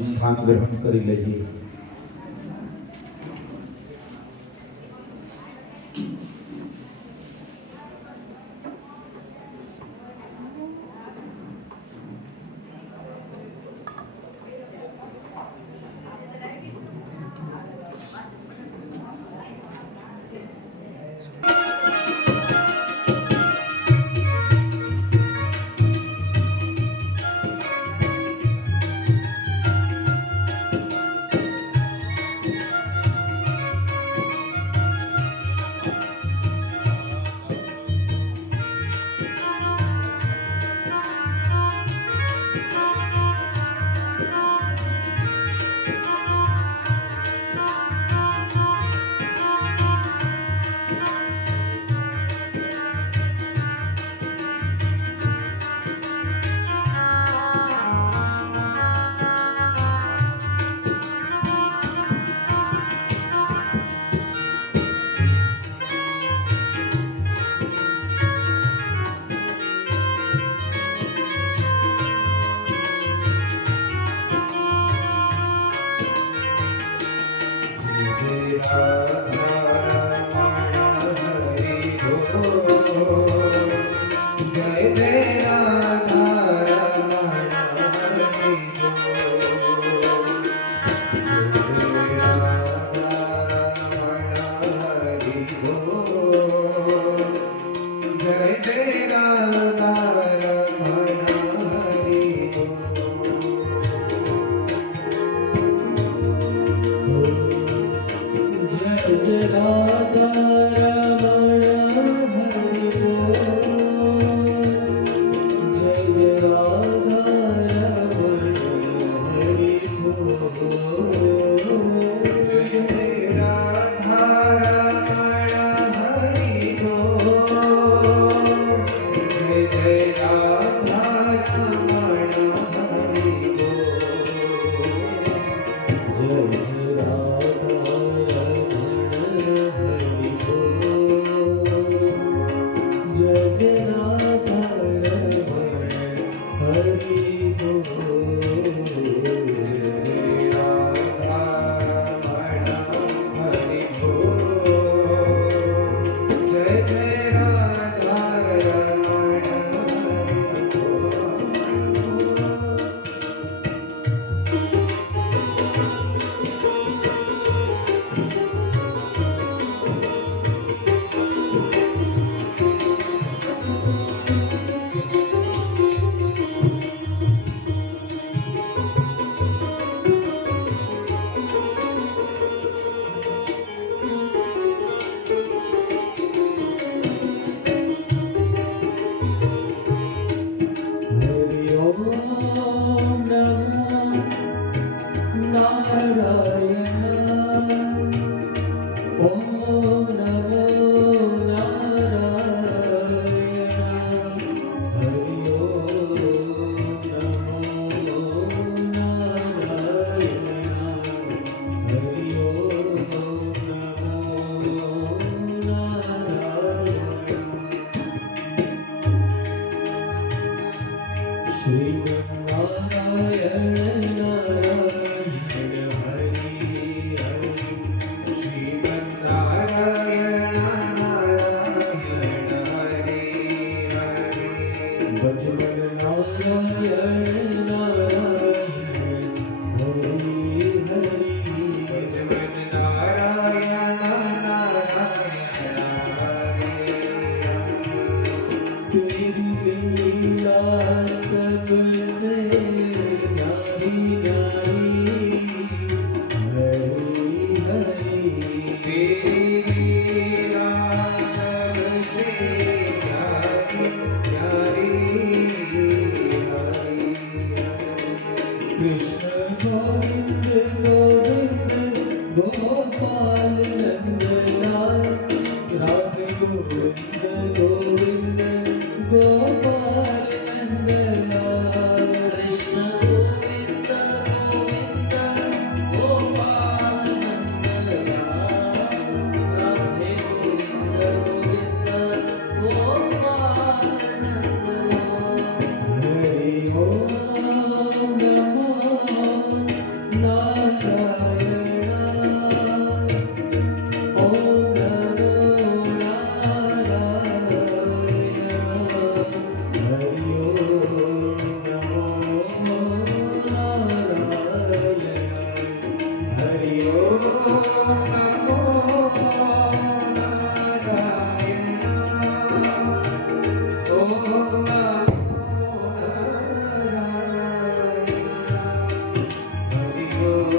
સ્થાન ગ્રહણ કરી લઈએ.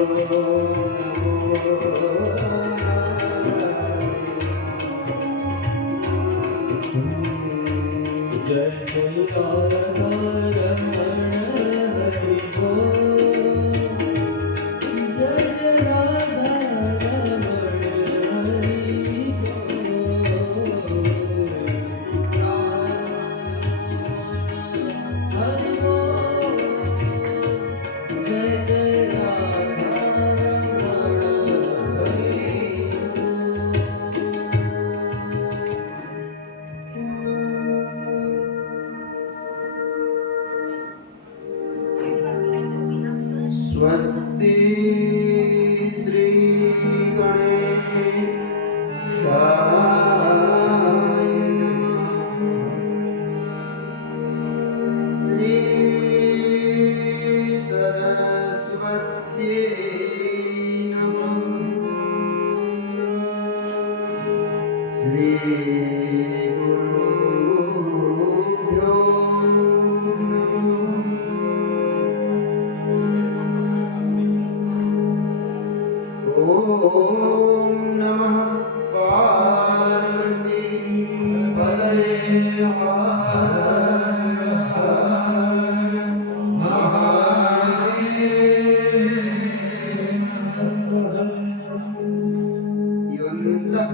જય જય રાધા રમણ હરિ બોલ. જય જય રાધા રમણ હરિ બોલ. જય જય રાધા રમણ હરિ स्वस्ति श्री गणेशाय नमः। श्री सरस्वत्यै नमः। श्री गुरुभ्यो नमः। ओम नमः पार्वती पतये हर हर महादेव। युन्तः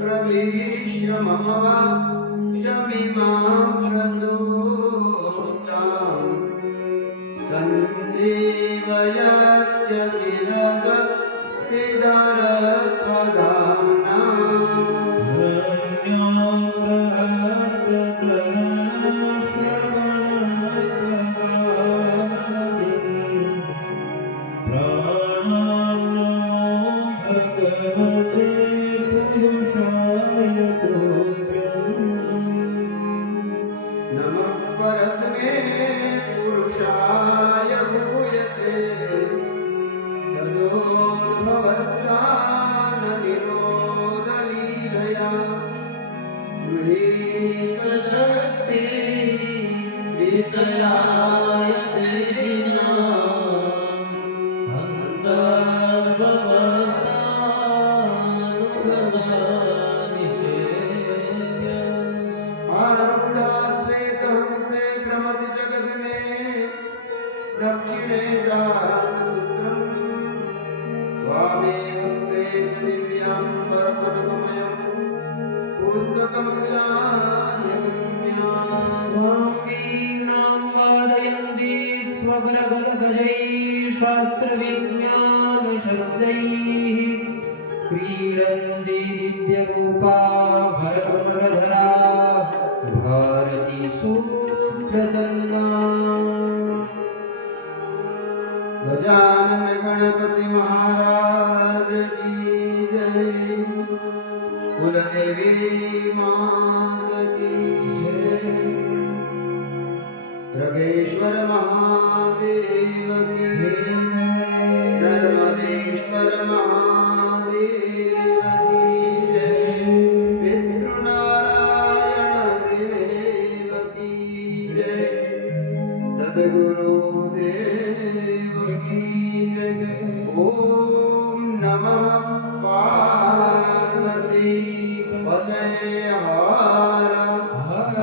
प्रविश्य मम वाचमिमां प्रसूतां सञ्जीवयत्यखिल शक्तिधरस्वधाम्ना। नमः परस्मै पुरुषाय भूयसे सदोद्भवस्थान निरोधलीलया गृहीतशक्ति हृदयाय श्वेतहंसे भ्रमति जगगणे दक्षिणे जातसूत्रम् वामे हस्ते च दिव्यां वरकटकमयं पुस्तकं ज्ञानगम्यं। स्वामीनां वादयन्ति स्वगलगलगजैः शास्त्रविज्ञानशब्दैः क्रीडन्ति दिव्यरूपा भरकमलधरा भारती सुप्रसन्ना। गजानन गणपति महाराज की जय। कुलदेवी मात की जय। रगेश्वर महादेव की जय। नर्मदेश्वर महादेव की जय। पितृनारायण देव की जय। सद्गुरुदेव की जय। ओम नमः पार्वती पतये हर हर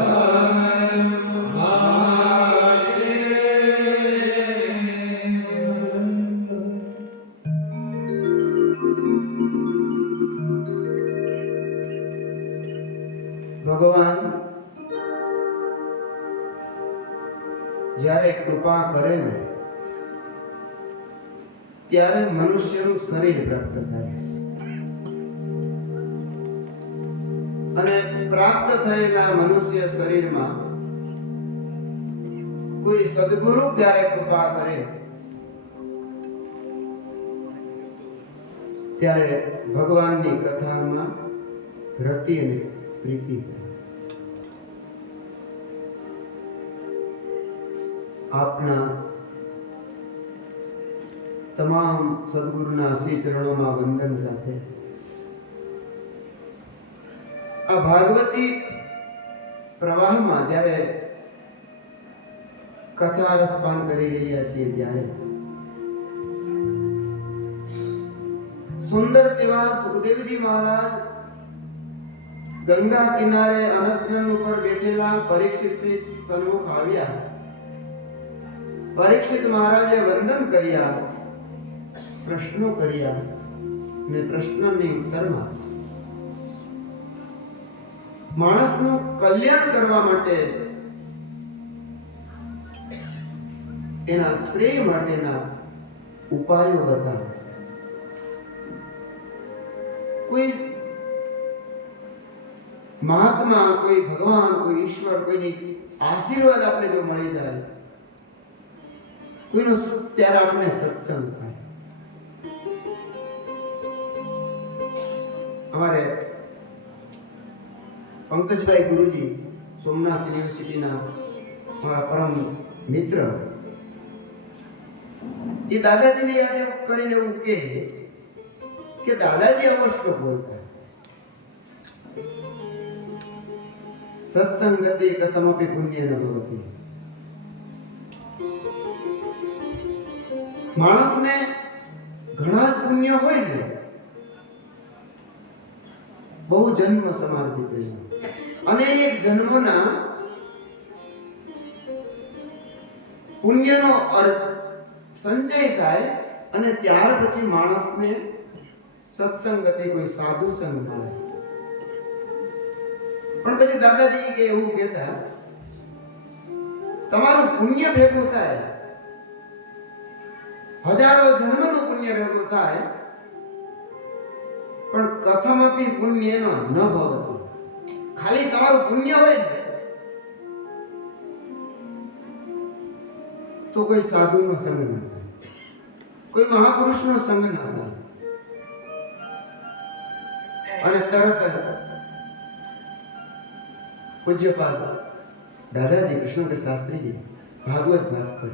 ભગવાન જ્યારે કૃપા કરે ને ત્યારે મનુષ્યનું શરીર પ્રાપ્ત થાય અને પ્રાપ્ત થયેલા મનુષ્ય શરીરમાં કોઈ સદગુરુ જ્યારે કૃપા કરે ત્યારે ભગવાનની કથામાં રતિ અને પ્રીતિ થાય. આપના તમામ સદગુરુના શ્રી ચરણોમાં વંદન સાથે આ ભાગવતી પ્રવાહમાં જ્યારે કથા રસપાન કરી રહ્યા છીએ ત્યારે સુંદર તેવા સુખદેવજી મહારાજ ગંગા કિનારે અનસ્તન ઉપર બેઠેલા પરીક્ષિતની સન્મુખ આવ્યા. પરીક્ષિત મહારાજે વંદન કર્યા, પ્રશ્નો કર્યા ને પ્રશ્નની ઉત્તરમાં માણસનું કલ્યાણ કરવા માટે એના શ્રેય માટેના ઉપાયો બતાવે. કોઈ મહાત્મા, કોઈ ભગવાન, કોઈ ઈશ્વર, કોઈની આશીર્વાદ આપણે જો મળી જાય કોઈનો, ત્યારે આપણે સત્સંગ થાય. અમારે પંકજભાઈ ગુરુજી સોમનાથ યુનિવર્સિટીના મારા પરમ મિત્ર, એ દાદાજીને યાદ એવું કરીને એવું કે દાદાજી આવો શ્લોક બોલતા, સત્સંગતિ કથમપી પુણ્ય ન ભવતિ. માણસને ઘણા જ પુણ્ય હોય ને, બહુ જન્મ સમાર્જિત અને એક જન્મના પુણ્યનો અર્થ સંચય થાય અને ત્યાર પછી માણસને સત્સંગતિ, કોઈ સાધુ સંગ મળે. પણ પછી દાદાજી કે એવું કહેતા, તમારું પુણ્ય ભેગું થાય, હજારો જન્મનું પુણ્ય ભેગું થાય, પણ કથમપી પુણ્યનો ન ભવતિ. ખાલી તમારું પુણ્ય હોય ને તો કોઈ સાધુનો સંગ ન થાય, કોઈ મહાપુરુષનો સંગ ન થાય, અને તરત જ પૂજ્યપાદ દાદાજી કૃષ્ણ કે શાસ્ત્રીજી ભાગવત ભાસ્કર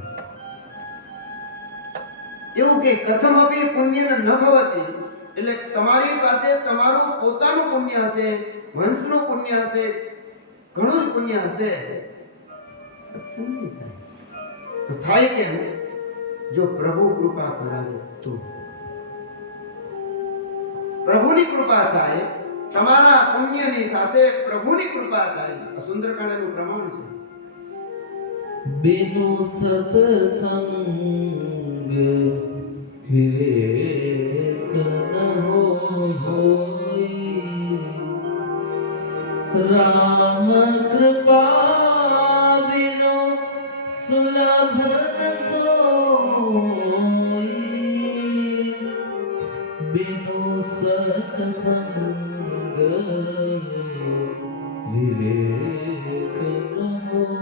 એવું કે કથમપી પુણ્ય ન ભવતિ, એટલે તમારી પાસે તમારું પોતાનું પુણ્ય હશે, વંશનું પુણ્ય હશે, ઘણું જ પુણ્ય હશે, સત્સંગ નહીં થાય. તો થાય કેમ? જો પ્રભુ કૃપા કરાવે તો. પ્રભુની કૃપા થાય, તમારા પુણ્યની સાથે પ્રભુની કૃપા થાય. આ સુંદરકાંડનું પ્રમાણ છે. बिनु सत्संग विवेक न होई, राम कृपा बिनु सुलभ न सोई, बिनु सत्संग विवेक न होई.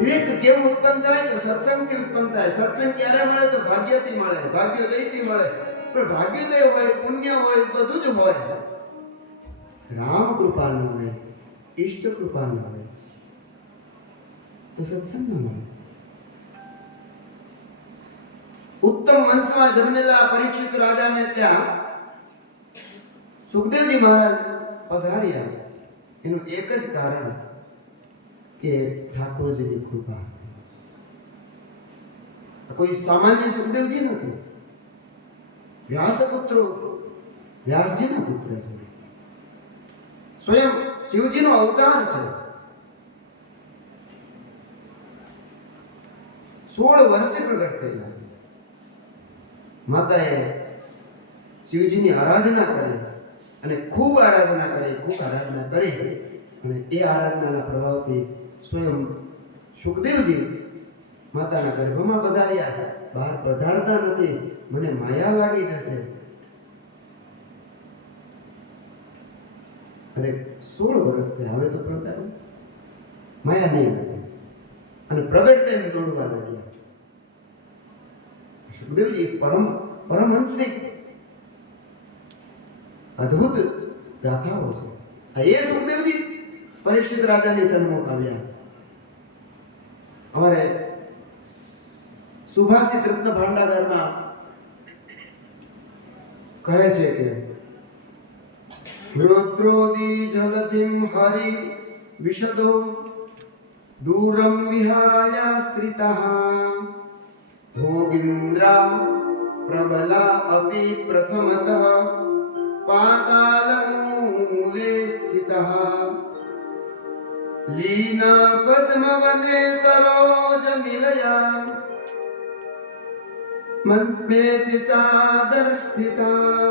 વિવેક કેમ ઉત્પન્ન થાય? તો સત્સંગથી ઉત્પન્ન થાય. સત્સંગ ક્યારે મળે? તો ભાગ્યથી મળે, ભાગ્યોદયથી મળે. પણ ભાગ્યોદય હોય, પુણ્ય હોય, બધું જ હોય, રામ કૃપા ન હોય, ઈષ્ટ કૃપા ન હોય તો સત્સંગ ન મળે. ઉત્તમ વંશમાં જન્મેલા પરીક્ષિત રાજાને ત્યાં સુખદેવજી મહારાજ પધાર્યા. એનું એક જ કારણ કે ઠાકોરજીની કૃપા. કોઈ સામાન્ય સુખદેવજી નથી, વ્યાસપુત્રો, વ્યાસજીના પુત્ર છે, સ્વયં શિવજીનો અવતાર છે. 16 વર્ષે પ્રગટ થયેલા. માતાએ શિવજીની આરાધના કરી અને ખૂબ આરાધના કરી અને એ આરાધનાના પ્રભાવથી સ્વયં સુખદેવજી માતાના ગર્ભમાં પધાર્યા. બહાર પધારતા નથી, મને માયા લાગી જશે. અને 16 વર્ષ થયા, હવે તો પ્રતાપ માયા નહીં લાગે અને પ્રગટ થઈને દોડવા લાગ્યા. સુખદેવજી પરમહંસની અદ્ભુત ગાથાઓ છે. એ સુખદેવજી પરીક્ષિત રાજાની સન્મુખ આવ્યા. અમારે સુભાષિત રત્ન ભાંડાગારમાં કહે છે કે રુદ્રોદી જલધિમ હરિ વિશદો દૂરમ વિહાયાસ્ત્રિતઃ ભોગિન્દ્રા પ્રબલા અપી પ્રથમતઃ પાતાલમૂલે સ્થિતઃ લીના પદ્મવને સરોજ નિલયા મન્મેતિ સાદર સ્થિતા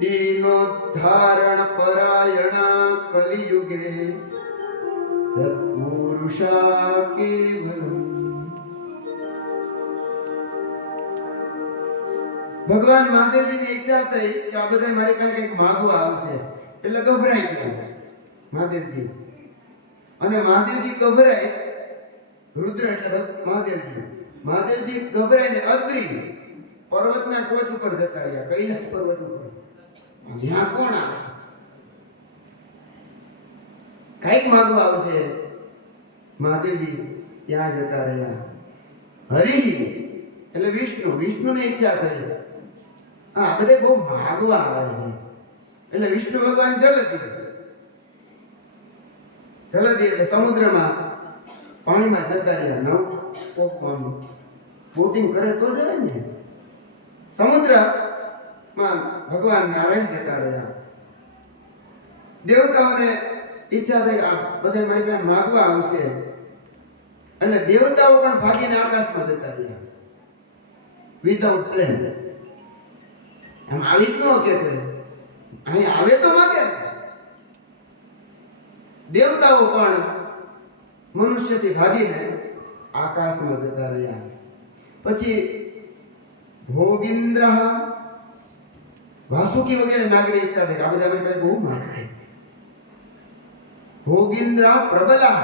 દીનોદ્ધારણ પરાયણા કલિયુગે સત્પુરુષા કેવલમ. ભગવાન મહાદેવજીની ઈચ્છા થઈ કે આ બધા મારી પાસે કંઈક માંગવા આવશે એટલે ગભરાઈ ગયા મહાદેવજી. અને મહાદેવજી ગભરાય, રુદ્ર એટલે મહાદેવજી ગભરાઈને અદ્રી પર્વતના ટોચ ઉપર જતા રહ્યા, કૈલાસ પર્વત ઉપર. ત્યાં કોણ આવે? કઈક માંગવા આવશે. મહાદેવજી ત્યાં જતા રહ્યા. હરિ એટલે વિષ્ણુની ઈચ્છા થઈ. હા, બધે બહુ ભાગવા આવે છે એટલે વિષ્ણુ ભગવાન જલદી એટલે સમુદ્રમાં પાણીમાં જતા રહ્યા. બોટિંગ કરે તો જવાય ને. સમુદ્રમાં ભગવાન નારાયણ જતા રહ્યા. દેવતાઓને ઈચ્છા થઈ આ બધા મારી પાસે માગવા આવશે એટલે દેવતાઓ પણ ભાગીને આકાશમાં જતા રહ્યા વિધાઉટ પ્લેન. આમ આવી જ ન કે અહીં આવે તો માગે. દેવતાઓ પણ મનુષ્યથી ભાગીને આકાશમાં જતા રહ્યા. પછી ભોગિન્દ્ર વાસુકી વગેરે નાગની ઈચ્છા થઈ આ બધા મારી પાસે બહુ માગશે. ભોગિન્દ્ર પ્રબલા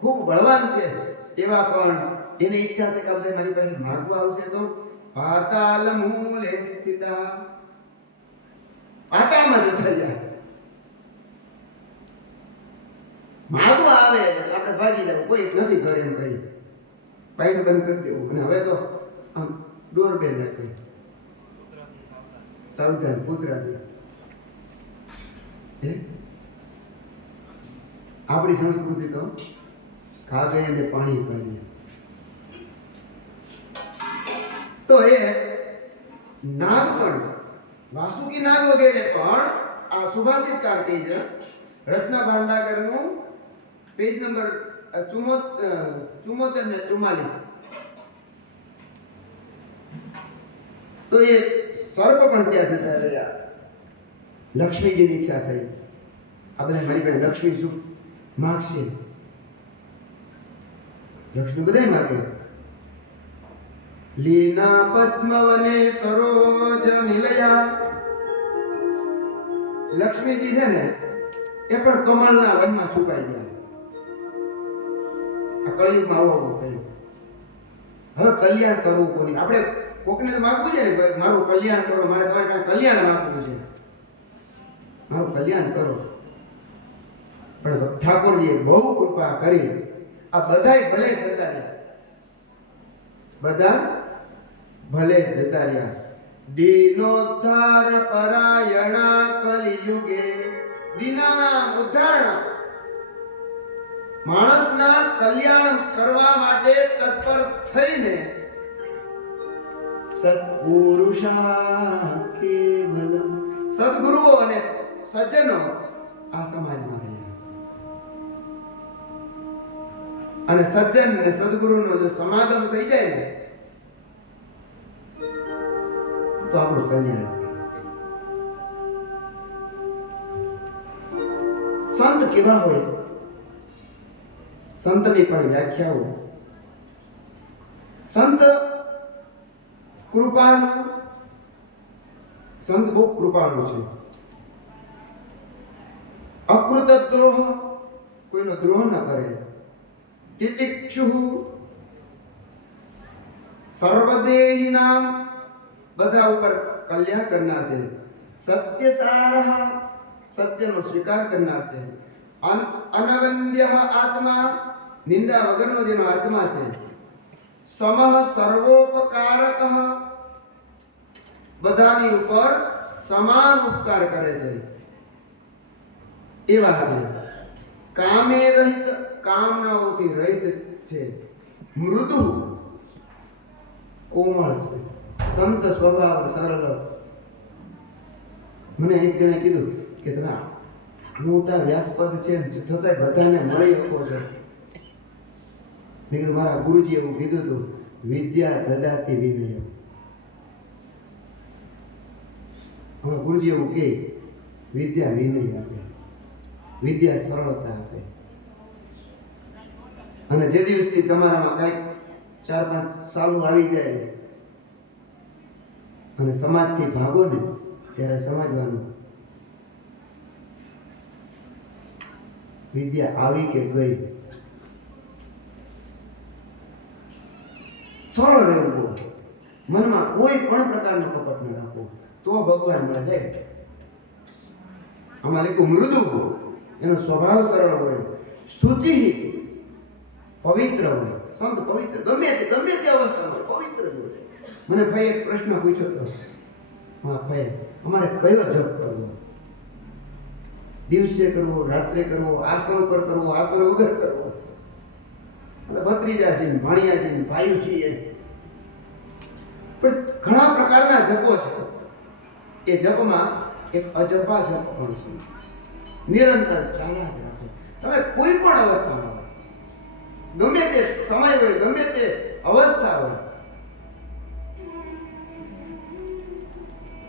ખૂબ બળવાન છે એવા પણ એને ઈચ્છા થઈ કે આ બધા મારી પાસે માગવા આવશે તો પાતાલ મૂલે સ્થિતા પાતાળમાં જતા રહ્યા. માગવા આવે આપણે ભાગી જવું, કોઈ નથી ઘરે એમ કહી પાઇપ બંધ કરી દેવું. અને હવે તો આમ ડોરબેલ રાખી સાવધાન કૂતરાથી. આપણી સંસ્કૃતિ તો ખા ગઈ અને પાણી પાડી. તો એ નાગ પણ વાસુકી નાગ વગેરે પણ આ સુભાષિત કાર્તિજ રત્ના ભાંડાગરનું પેજ નંબર 74 ને 44. તો એ સર્પ પણ ત્યાં જતા રહ્યા. લક્ષ્મીજીની ઈચ્છા થઈ આ બધા મારી પાસે લક્ષ્મી શું માગશે. લક્ષ્મી બધાય માગે. લીના પદ્મવને સરોજ નિલયા. લક્ષ્મીજી છે ને એ પણ કમળના વનમાં છુપાઈ ગયા. આ કળિયુગમાં આવું થયું. હવે કલ્યાણ કરવું કોની? આપણે કોકને તો માગવું છે ને ભાઈ મારું કલ્યાણ કરો, મારે તમારી પાસે કલ્યાણ માગવું છે, મારું કલ્યાણ કરો. પણ ઠાકોરજીએ બહુ કૃપા કરી આ બધાય ભલે જતા રહ્યા. બધા ભલે જતા રહ્યા. દીનોદ્ધાર પરાયણા કલિયુગે. દીનાના ઉદ્ધારણ માણસના કલ્યાણ કરવા માટે તત્પર થઈને સત્પુરુષા કેવલમ. સદગુરુઓ અને સજ્જનો આ સમાજમાં રહ્યા. અને સજ્જન અને સદગુરુનો જો સમાગમ થઈ જાય ને તો આપણું કલ્યાણ. સંત કેવા હોય? સંતની પણ વ્યાખ્યાઓ. સંત કૃપાળુ. સંત બહુ કૃપાળુ છે. અકૃત દ્રોહ, કોઈનો દ્રોહ ન કરે. તિતિક્ષુ સર્વદેહિનામ, બધા ઉપર કલ્યાણ કરનાર છે. સત્યસારઃ, સત્યનો સ્વીકાર કરનાર છે. અનવંદ્ય આત્મા, નિંદા વગરનો જેનો આત્મા છે. સમઃ સર્વોપકારક, બધાની ઉપર સમાન ઉપકાર કરે છે એવા છે. કામે રહિત, કામનાઓથી રહિત છે. મૃદુ, કોમળ છે. સંત સ્વભાવ સરળ. મને એક જણે કીધું કે તમે મોટા વ્યાસપદ છે છતાંય બધાને મળી શકો છો. મેં કીધું મારા ગુરુજી એવું કીધું હતું, વિદ્યા દદાતિ વિનય. અમારા ગુરુજી એવું કહે, વિદ્યા વિનય આપે, વિદ્યા સરળતા આપે. અને જે દિવસથી તમારામાં કાંઈક 4-5 સાલું આવી જાય અને સમાજથી ભાગો ને ત્યારે સમજવાનું વિદ્યા આવી કે ગઈ. સરળ રહેવું, મનમાં કોઈ પણ પ્રકારનો કપટ ન રાખવો, તો ભગવાન મળે જાય. આમાં લખ્યું મૃદુ, એનો સ્વભાવ સરળ હોય, શુચિ પવિત્ર હોય. સંત પવિત્ર ગમે તે અવસ્થામાં પવિત્ર જ હોય. મને ભાઈ એક પ્રશ્ન પૂછ્યો હતો, હા ભાઈ અમારે કયો જપ કરવો, દિવસે કરવો, રાત્રે કરવો, આસન ઉપર કરવો, આસન વગર કરવો? અને ભત્રીજા છે, ભાણિયા છે, ભાઈઓ છીએ, પણ ઘણા પ્રકારના જપો છે. એ જપમાં એક અજપા જપ પણ છે, નિરંતર ચાલ્યા જ રાખે. તમે કોઈ પણ અવસ્થામાં હોય, ગમે તે સમય હોય, ગમે તે અવસ્થા હોય,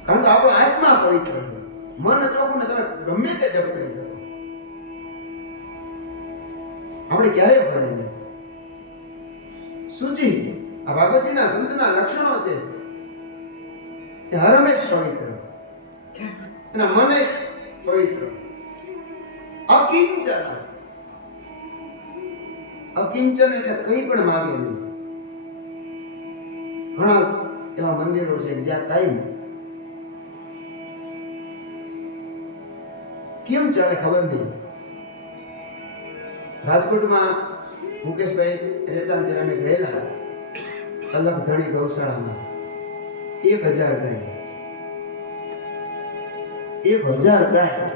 કારણ કે આપણો આત્મા પવિત્ર છે, મન ચોખ્ખું ને તમે ગમે તે જપ કરી શકો. આપણે ક્યારેય ભરાય નહીં. શુચિ, આ ભાગવતીના સંતના લક્ષણો છે. એ હરમેશ પવિત્ર, એના મન પવિત્ર, અકિંચન. અકિંચન એટલે કંઈ પણ માગે નહીં. ઘણા એવા મંદિરો છે જ્યાં કાંઈ કેમ ચાલે ખબર નહીં. રાજકોટમાં મુકેશભાઈ રહેતા ત્યારે અમે ગયેલા અલગ ધણી ગૌશાળામાં. 1000 ગાય, 1000 ગાય.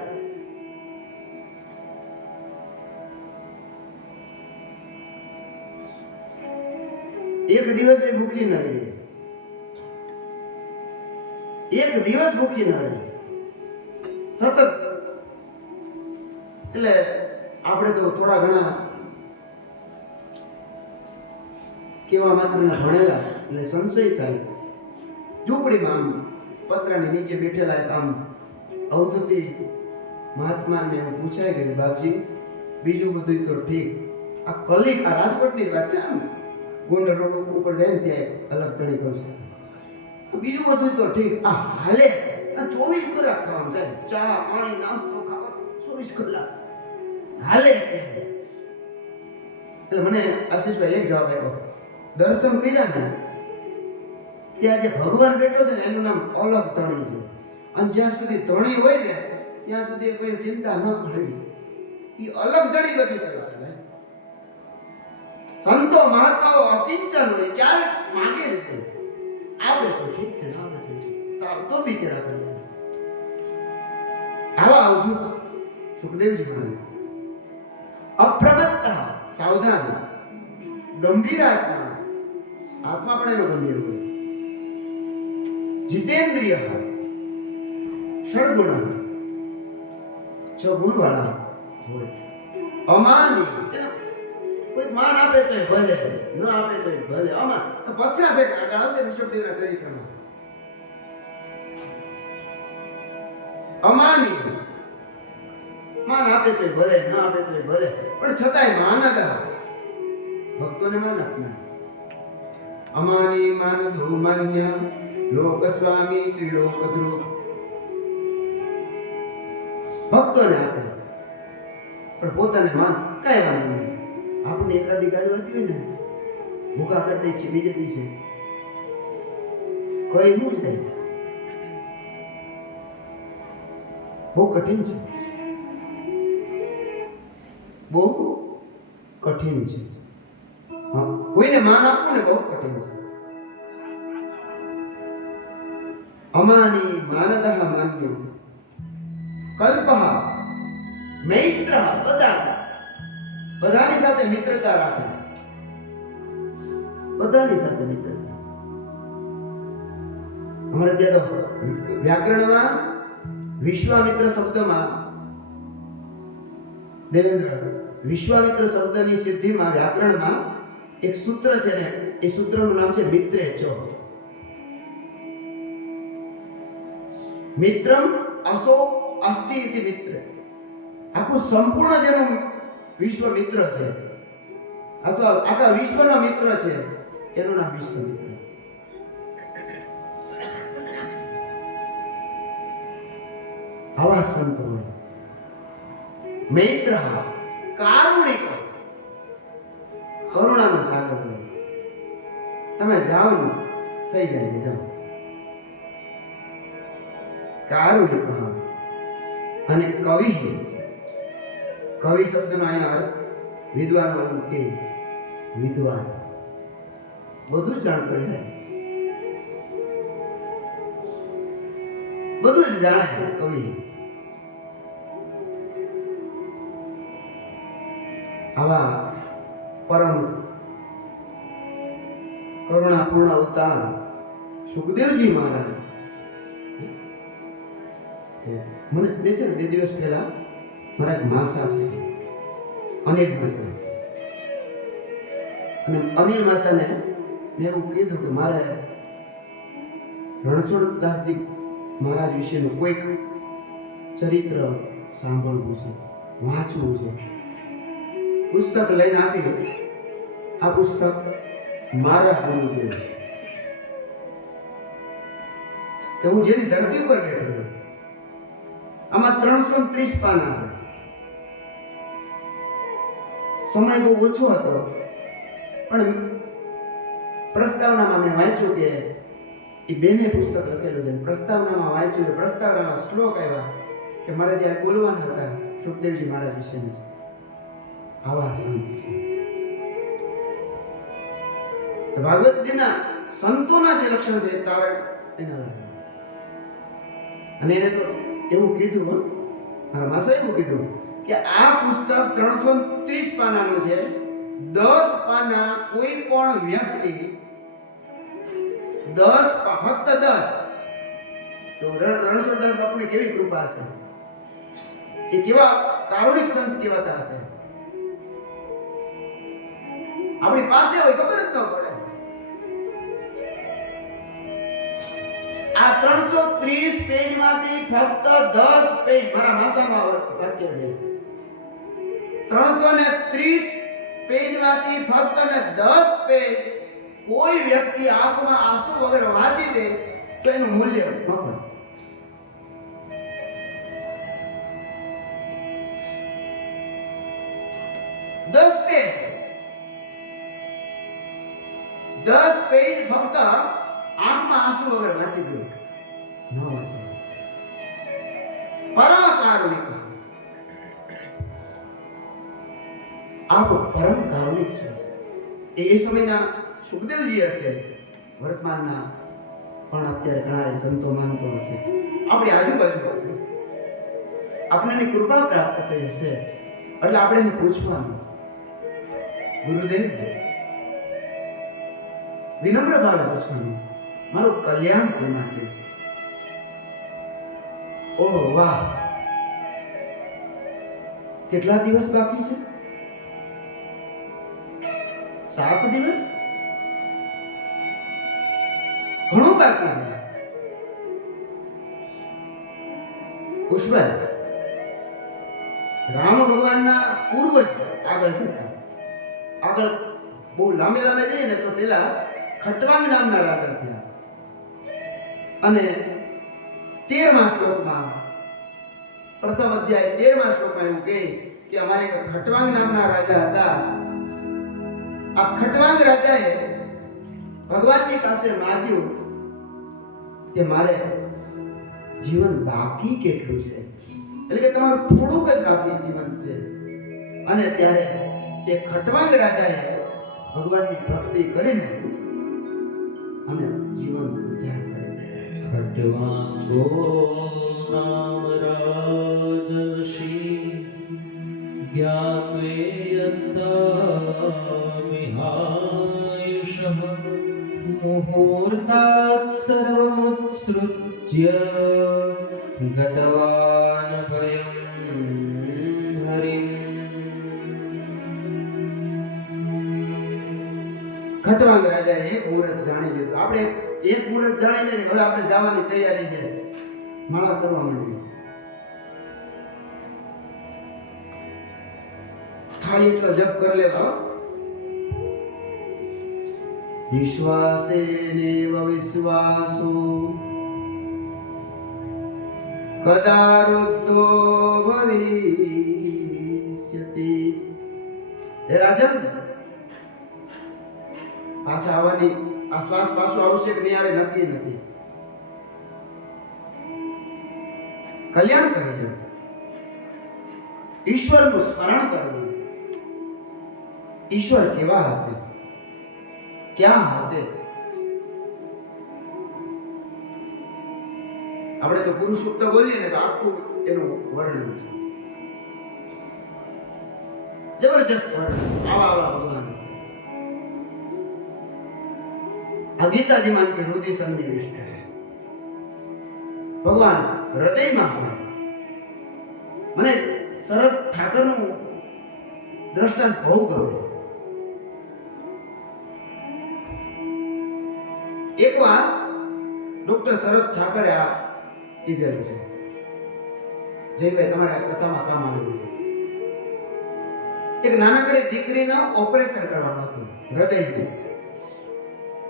એક દિવસ એ ભૂખી ન રહી, એક દિવસ ભૂખી ન રહી, સતત. એટલે આપણે તો થોડા ઘણા કેવા માત્રના ભણેલા એટલે સંશય થાય. ઝૂંપડીમાં આમ પતરાની નીચે બેઠેલા એક આમ અવધૂતિ મહાત્માને એવું પૂછાય કે બાપજી બીજું બધું તો ઠીક, આ કલિક, આ રાજકોટની વાત છે, આમ ગોંડલ રોડ ઉપર જાય ને ત્યાં અલગ તણી કહું છું, બીજું બધું તો ઠીક, આ હાલે 24 કલાક ખાવાનું છે, ચા પાણી નાસ્તો ખાવાનું 24 કલાક હાલે. એટલે મને આશીષભાઈ એક જવાબ આપ્યો, દર્શન કર્યા ને ત્યાં જે ભગવાન બેઠો છે ને એનું નામ અલગ તણી છે, અને જ્યાં સુધી તણી હોય ને ત્યાં સુધી કોઈ ચિંતા ન કરવી. એ અલગ તણી બધી છે. સંતો મહાત્માઓ અકિંચન હોય, ક્યારે માંગે છે, આવે તો ઠીક છે, ના આવે તો ઠીક છે, તો બી તેરા કરે. આવા અવધૂત સુખદેવજી મહારાજ. અપ્રમત્તા, સાવધાન, ગંભીર આત્મા, આત્મા પણ એનો ગંભીર હોય. જીતેન્દ્રિય, ષડગુણ, 6 ગુણ વાળા હોય. અમાની, કોઈ માન આપે તો ભલે, ન આપે તો ભલે. અમાન પથરા ભેટ આગળ આવશે ઋષભદેવના ચરિત્રમાં. અમાની, માન આપે તો ભલે, ન આપે તો ભલે, પણ છતાંય માન જ આપે, ભક્તોને માન આપનાર. અમાની માનદો માન્ય, લોક સ્વામી ત્રિલોકધ્રુવ. ભક્તોને આપે પણ પોતાને માન કાંઈ વાંધો નહીં. આપણે એકાદી ગાયો આપી હોય ને, ભૂખા કાઢી નાખી બીજે દિવસે કઈ શું થાય, બહુ કઠિન છે, બહુ કઠિન છે. કોઈને માન આપવું ને બહુ કઠિન છે. અમાની માનદઃ માન્યો, કલ્પઃ મૈત્ર, બધાની સાથે મિત્રતા રાખે, બધાની સાથે મિત્રતા. અમારે ત્યાં તો વ્યાકરણમાં વિશ્વામિત્ર શબ્દમાં દેવેન્દ્ર વિશ્વામિત્ર શબ્દની સિદ્ધિમાં વ્યાકરણમાં એક સૂત્ર છે ને, એ સૂત્રનું નામ છે મિત્રે ચ. મિત્રમ અસો અસ્તિ ઇતિ મિત્ર. આખું સંપૂર્ણ જેનું વિશ્વ મિત્ર છે અથવા આખા વિશ્વનો મિત્ર છે એનું નામ વિશ્વમિત્ર. આવા સંત હોય. મૈત્ર કારુણિક, કરુણાનો સાગર હોય. તમે જાઓ ને થઈ જાય, જાઓ. કારુણિક અને કવિ. કવિ શબ્દનો અહીંયા અર્થ વિદ્વાનો કે વિદ્વાન, બધું જ જાણતો હોય, બધું જ જાણે કવિ. આવા પરમ કરુણાપૂર્ણ અવતાર સુખદેવજી મહારાજ. મને મેં છે ને 2 દિવસ પહેલા મારા એક માસા છે, અનિલ માસા, અને અનિલ માસાને મેં એવું કીધું કે મારે રણછોડદાસજી મહારાજ વિશેનું કોઈક ચરિત્ર સાંભળવું છે, વાંચવું છે. પુસ્તક લઈને આપી. આ પુસ્તક મારા ગુરુદેવ, કે હું જેની ધરતી ઉપર બેઠો છું. આમાં 330 પાના છે. સમય બહુ ઓછો હતો, પણ પ્રસ્તાવનામાં મેં વાંચ્યું કે એ બેને પુસ્તક લખેલું છે. પ્રસ્તાવનામાં વાંચ્યું, પ્રસ્તાવનામાં શ્લોક આવ્યા કે મારે ત્યાં બોલવાના હતા સુખદેવજી મહારાજ વિશેની. આવા સંત છે. તો ભાગવતજીના સંતોના જે લક્ષણ છે તારે એના, અને એને તો એવું કીધું, મારા માસાએ એવું કીધું કે આ પુસ્તક 330 પાનાનું છે. 10 પાના કોઈ પણ વ્યક્તિ, 10 ફક્ત 10. તો રણછોડદાસ બાપુની કેવી કૃપા હશે, એ કેવા કારુણિક સંત કહેવાતા હશે. આપણી પાસે હોય ખબર જ ન પડે. આ 330 પેજમાંથી ફક્ત 10 પેજ મારા ભાષામાં વાક્ય છે. 330 પેજમાંથી ફક્ત ને 10 પેજ કોઈ વ્યક્તિ આંખમાં આંસુ વગર વાંચી દે તો એનું મૂલ્ય મફત. દસ પેજ ફક્ત આંખમાં આંસુ વગર વાંચી દો, ન વાંચે. પરમ કારુણિક, આપ પરમ કારુણિક છે. એ સમયના સુખદેવજી હશે, વર્તમાનના પણ અત્યારે ઘણા સંતો માનતો હશે, આપણી આજુબાજુ હશે. આપણને કૃપા પ્રાપ્ત થઈ હશે એટલે આપણે એને પૂછવાનું, ગુરુદેવ વિનમ્ર ભાવે પૂછવાનું, મારું કલ્યાણ શેમાં છે? ઓહ વાહ, કેટલા દિવસ બાકી છે? 7 દિવસ? ઘણું બાકી છે. પુષ્પા રામ ભગવાનના પૂર્વજ આગળ જતા, આગળ બહુ લાંબે લાંબે જઈએ ને તો પેલા ખટવાંગ નામના રાજા થયા. અને 13મા શ્લોકમાં, પ્રથમ અધ્યાય 13મા શ્લોકમાં એવું કહે કે અમારે ખટવાંગ નામના રાજા હતા. આ ખટવાંગ રાજાએ ભગવાનની પાસે માંગ્યું કે મારે જીવન બાકી કેટલું છે, એટલે કે તમારું થોડુંક જ બાકી જીવન છે. અને ત્યારે એ ખટવાંગ રાજાએ ભગવાનની ભક્તિ કરીને અને જીવન ઉદ્ધાર કરે. ખટવાંગો નામ રાજર્ષિ જ્ઞાત્વે યત્તા મિહાયુષઃ मुहूर्तात् सर्वमुत्सृज्य गतवान् भयं हरिम् ખટવાંગ રાજાએ એક મુહૂર્ત જાણી લીધું. આપણે એક મુહૂર્ત જાણી લઈએ, હવે આપણે જવાની તૈયારી છે. માળા કરવા માંડી. થાય એટલો જપ કરી લેવા. વિશ્વાસેનેવ વિશ્વાસો કદા રુદ્ધો ભવિષ્યતિ. હે રાજન, પાછા આવવાની આ શ્વાસ પાછો આવશે કે નહીં આવે નક્કી નથી. કલ્યાણ કરી લો, ઈશ્વરનું સ્મરણ કરવું. ઈશ્વર કેવા હશે, ક્યાં હશે? આપણે તો પુરુષોક્ત બોલીએ ને તો આખું એનું વર્ણન છે, જબરજસ્ત વર્ણન. આવા આવા ભગવાન છે. આ ગીતાજીમાં કે હૃદય સંનિવિષ્ટ હૈ. ભગવાન હૃદયમાં હોય. મને શરદ ઠાકરનું દ્રષ્ટાંત બહુ ગમે. એકવાર ડોક્ટર શરદ ઠાકરે આ કીધેલું છે. જયભાઈ તમારા કથામાં કામ આવેલું. એક નાનકડી દીકરીનું ઓપરેશન કરવાનું હતું હૃદયનું.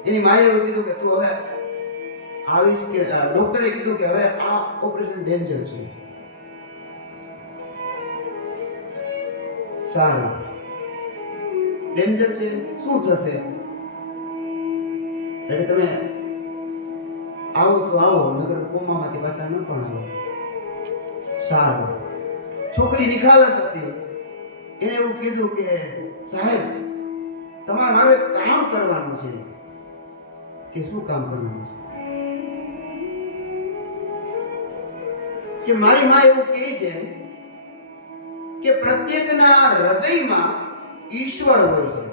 એની માએ એવું કીધું કે તું હવે આવીશ કે ડોક્ટરે કીધું કે હવે આ ઓપરેશન ડેન્જર છે. સારું, ડેન્જર છે, શું થશે? એટલે તમે આવો તો આવો, નગર કોમામાંથી પાછા ન પણ આવો. સારું. છોકરી નિખાલસ હતી. એને એવું કીધું કે સાહેબ, તમારે મારું એક કામ કરવાનું છે. કે શું કામ કરવાનું છે? કે મારી માં એવું કહે છે કે પ્રત્યેકના હૃદયમાં ઈશ્વર હોય છે.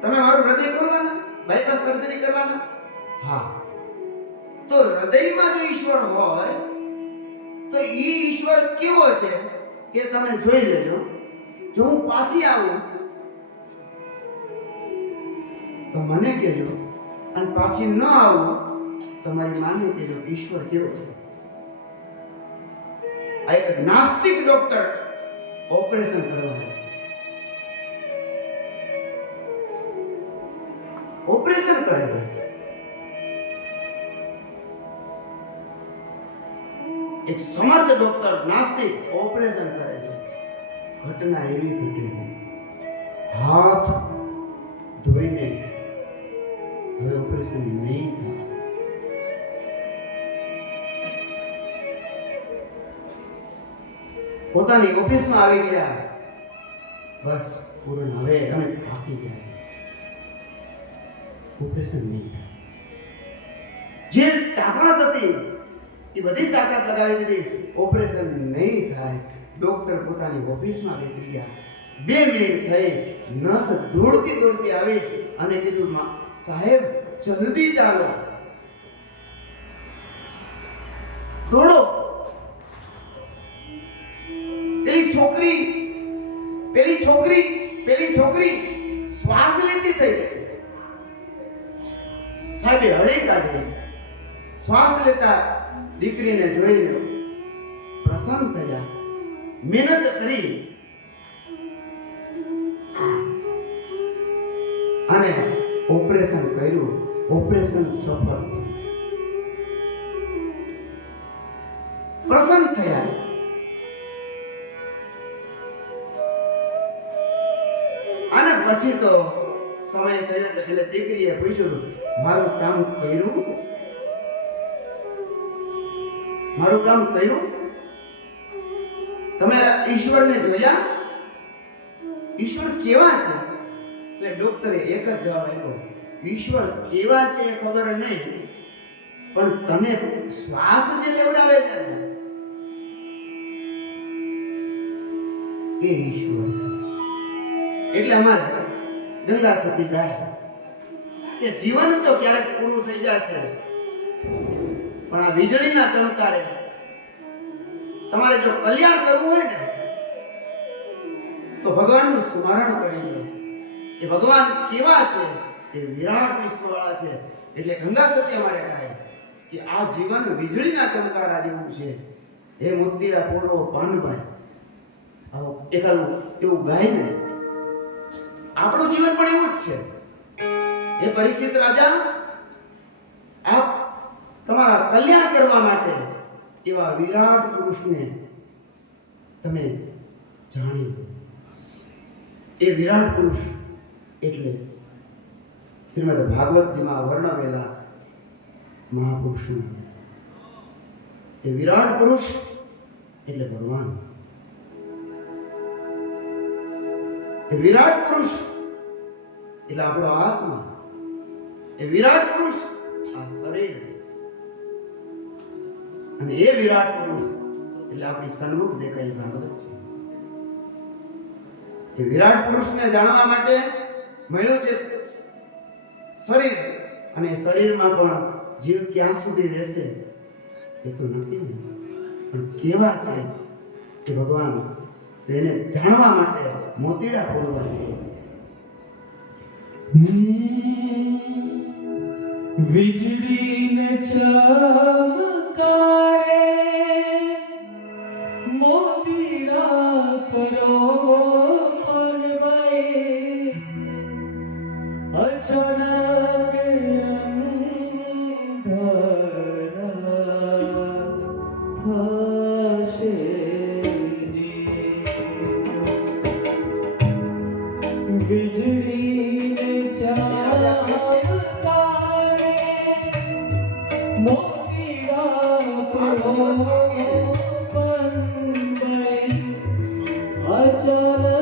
તમે મારું હૃદય ખોલવાના, બાયપાસ સર્જરી કરવાના? હા. તો હૃદયમાં જો ઈશ્વર હોય તો ઈ ઈશ્વર કેવો છે કે તમે જોઈ લેજો. જો હું પાછી આવું તો મને કહેજો, અને પાછી ન આવું તો મારી માને કહેજો ઈશ્વર કેવો છે. આ એક નાસ્તિક ડોક્ટર ઓપરેશન કરવાનું છે. ઓપરેશન કરે છે. એક સમર્થ ડોક્ટર નાસ્તિક ઓપરેશન કરે છે. ઘટના એવી ઘટી છે, હાથ ધોઈને હવે ઓપરેશન નહીં થાય. પોતાની ઓફિસમાં આવી ગયા. બસ પૂર્ણ, હવે અમે થાકી ગયા. ઓપરેશન નહીં થાય. જે તાકાત હતી એ બધી તાકાત લગાવી દીધી. ઓપરેશન નહીં થાય. ડોક્ટર પોતાની ઓફિસમાં બેસી ગયા. 2 મિનિટ થઈ, નર્સ દોડતી દોડતી આવી અને કીધું, સાહેબ જલ્દી ચાલો, દોડો. પેલી છોકરી શ્વાસ લેતી થઈ ગઈ. સાહેબે હળી કાઢી. શ્વાસ લેતા દીકરીને જોઈને પ્રસન્ન થયા. મહેનત કરી અને ઓપરેશન કર્યું. ઓપરેશન સફળ થયું. પ્રસન્ન થયા. અને પછી તો સમય થયો એટલે દીકરીએ પૂછ્યું, મારું કામ કર્યું? મારું કામ કર્યું? તમે ઈશ્વરને જોયા? ઈશ્વર કેવા છે? એટલે ડોક્ટરે એક જ જવાબ આપ્યો, ઈશ્વર કેવા છે એ ખબર નહીં, પણ તને શ્વાસ જે લેવડાવે છે એ ઈશ્વર છે. એટલે અમારે ગંગા સતી ગાય, કે જીવન તો ક્યારેક પૂરું થઈ જશે, પણ આ વીજળીના ચમકારે તમારે જો કલ્યાણ કરવું હોય ને તો ભગવાનનું સ્મરણ કરી લો. એ ભગવાન કેવા છે? એ વિરાટ વિશ્વવાળા છે. એટલે ગંગા સત્ય મારે કહે કે આ જીવન વીજળીના ચમકારા જેવું છે. હે મોતીડા પોરો પાનભાઈ, આવો એકાદું એવું ગાય ને. આપણું જીવન પણ એવું જ છે. હે પરીક્ષિત રાજા, આપ તમારા કલ્યાણ કરવા માટે એવા વિરાટ પુરુષને તમે જાણી લો. એ વિરાટ પુરુષ એટલે શ્રીમદ ભાગવતજીમાં વર્ણવેલા મહાપુરુષો. એ વિરાટ પુરુષ એટલે ભગવાન. એ વિરાટ પુરુષ એટલે આપણો આત્મા. એ વિરાટ પુરુષ આ શરીર. અને એ વિરાટ પુરુષ એટલે આપણી સન્મુખ દેખાય ભાગવત છે. એ વિરાટ પુરુષને જાણવા માટે મળ્યું છે શરીર. અને શરીરમાં પણ જીવ ક્યાં સુધી રહેશે એ તો નથી ને, પણ કેવા છે કે ભગવાન, તો એને જાણવા માટે મોતીડા પૂરવા જોઈએ. વીજળીને ચમકારે મોતીડા પરો પનવાય, અચાનક અંધારા થશે જી. વીજળીને ચમકારે મોતીડા પરો પનવાય, અચાનક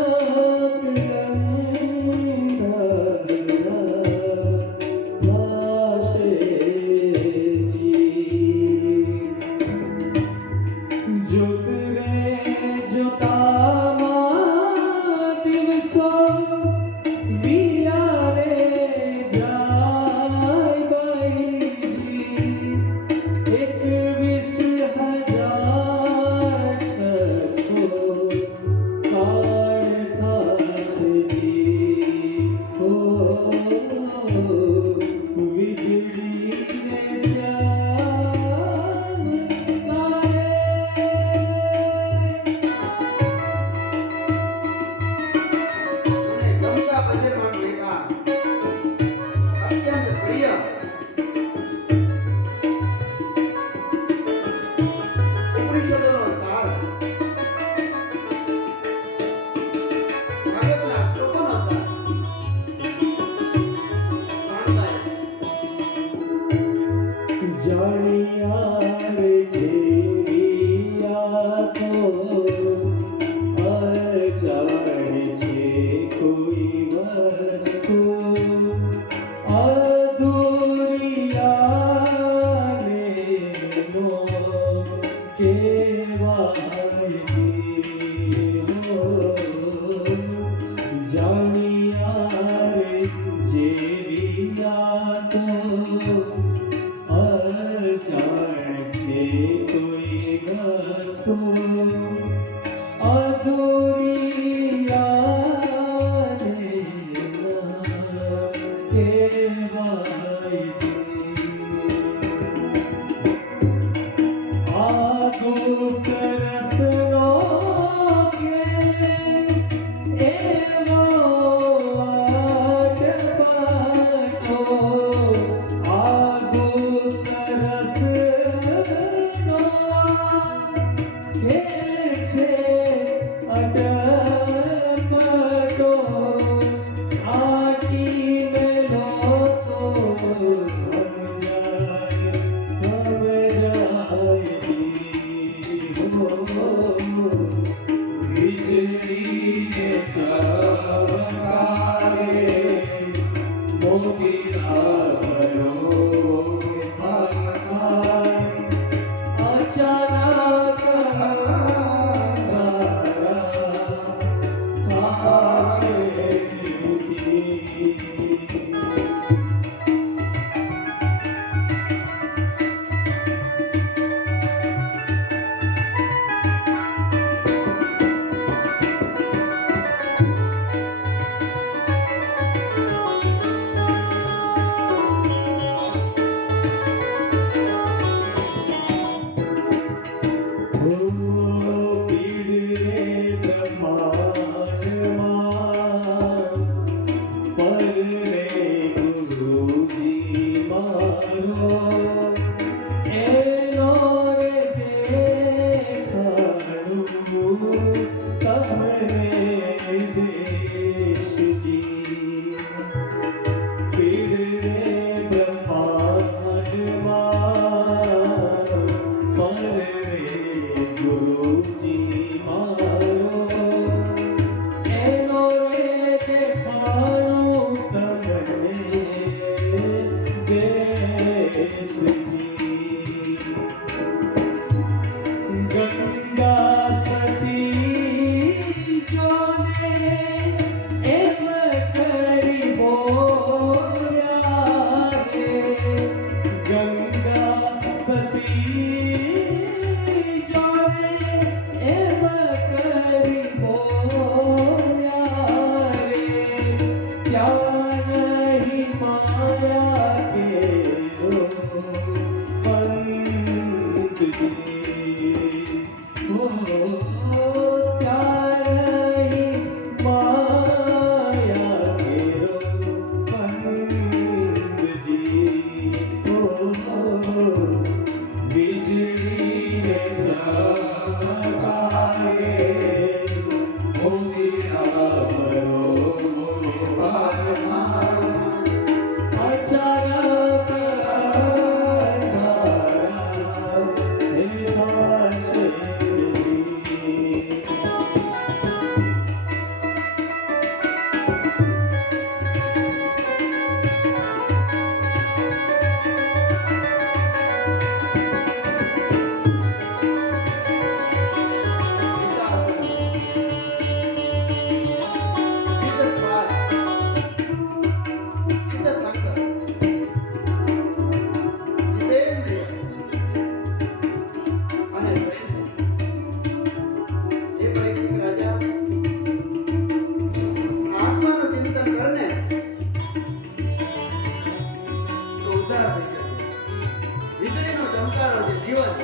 જીવન.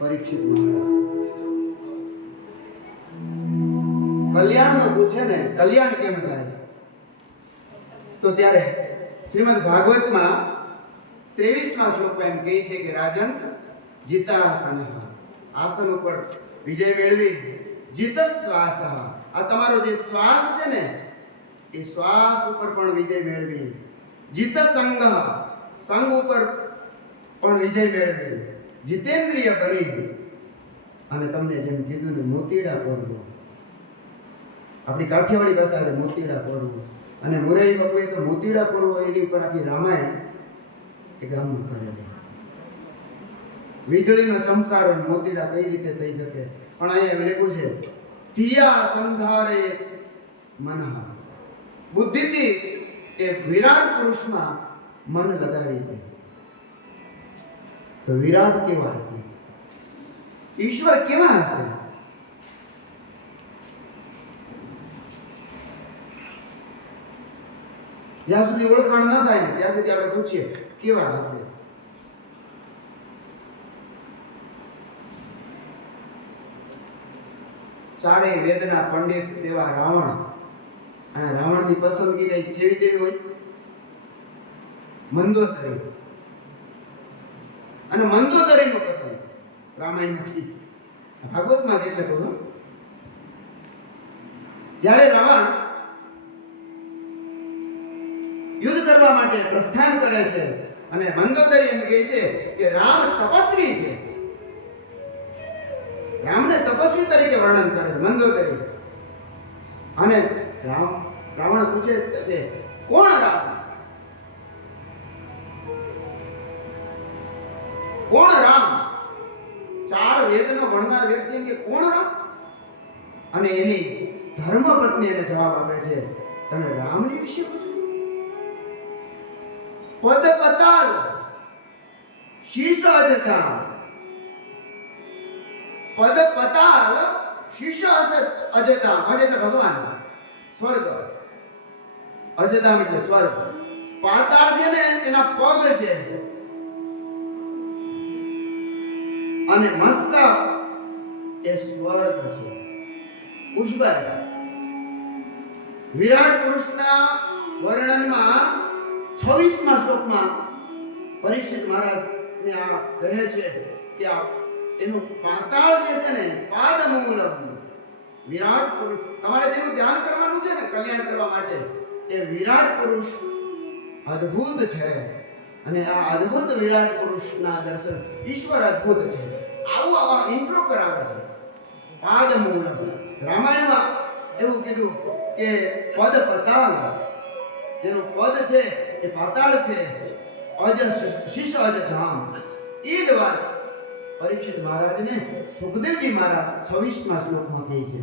પરીક્ષિત મહારાજ કલ્યાણનું પૂછે ને, કલ્યાણ કેમ થાય? તો ત્યારે શ્રીમદ ભાગવતમાં 23મા શ્લોકમાં એમ કહે છે કે રાજન જીતાસન, આસન ઉપર વિજય મેળવી, જીત શ્વાસ, આ તમારો જે શ્વાસ છે ને એ શ્વાસ ઉપર પણ વિજય મેળવી, જીત સંગ, સંગ ઉપર પણ વિજય મેળવી, જીતેન્દ્રિય બની અને તમને જેમ કીધું ને મોતીડા પોરવો, આપણી કાઠિયાવાડી ભાષા છે મોતીડા પોરવો, અને મોરારી બાપુએ તો મોતીડા પોરવો એની ઉપર આખી રામાયણ એ ગામમાં કરેલી. વીજળીનો ચમકારો મોતીડા કઈ રીતે થઈ શકે, પણ અહીંયા લખ્યું છે ધિયા સંધારે મનઃ, બુદ્ધિથી એ વિરાટ પુરુષમાં મન લગાવી દે. તો વિરાટ કેવા હશે, ઈશ્વર કેવા હશે? જ્યાં સુધી ઓળખાણ ન થાય ને ત્યાં સુધી આપણે પૂછીએ કેવા હશે. ચારે વેદના પંડિત તેવા રાવણ, અને રાવણની પસંદગી કઈ જેવી તેવી હોય, મંદોદરી, અને મંદોદરીનું કથન રામાયણ નથી, ભાગવતમાં એટલે કહું. જ્યારે રાવણ યુદ્ધ કરવા માટે પ્રસ્થાન કરે છે અને મંદોદરી એમ કહે છે કે રામ તપસ્વી છે, રામને તપસ્વી તરીકે વર્ણન કરે છે મંદોદરી. અને રાવણ પૂછે છે કોણ રામ, કોણ રામ? ચાર વેદનો ભણનાર વ્યક્તિ એમ કે કોણ રામ? અને એની ધર્મપત્ની એને જવાબ આપે છે તમે રામની વિશે પૂછો? પદ પતાલ શીશ અજતા, પદ પતાલ શીશ અજતા, અજ એટલે ભગવાન, સ્વર્ગ, અજતામ એટલે સ્વર્ગ, પાતાળ છે ને એના પગ છે, અને મસ્તક એ સ્વર્ગ છે. પુષ્પા વિરાટ પુરુષના વર્ણનમાં 26મા શ્લોકમાં પરીક્ષિત મહારાજને આ કહે છે કે આ એનું પાતાળ જે છે ને પાદમૂલમ વિરાટ પુરુષ, તમારે જેનું ધ્યાન કરવાનું છે ને કલ્યાણ કરવા માટે, એ વિરાટ પુરુષ અદ્ભુત છે. અને આ અદ્ભુત વિરાટ પુરુષના દર્શન, ઈશ્વર અદ્ભુત છે, આવું ઇન્ટ્રો કરાવે છે. પાદમૂલમ, રામાયણમાં એવું કીધું કે પદ પતાળ, જેનું પદ છે એ પાતાળ છે, અજ શિશ અજ ધામ. એ જ વાત પરીક્ષિત મહારાજને સુખદેવજી મહારાજ 26મા શ્લોકમાં કહે છે.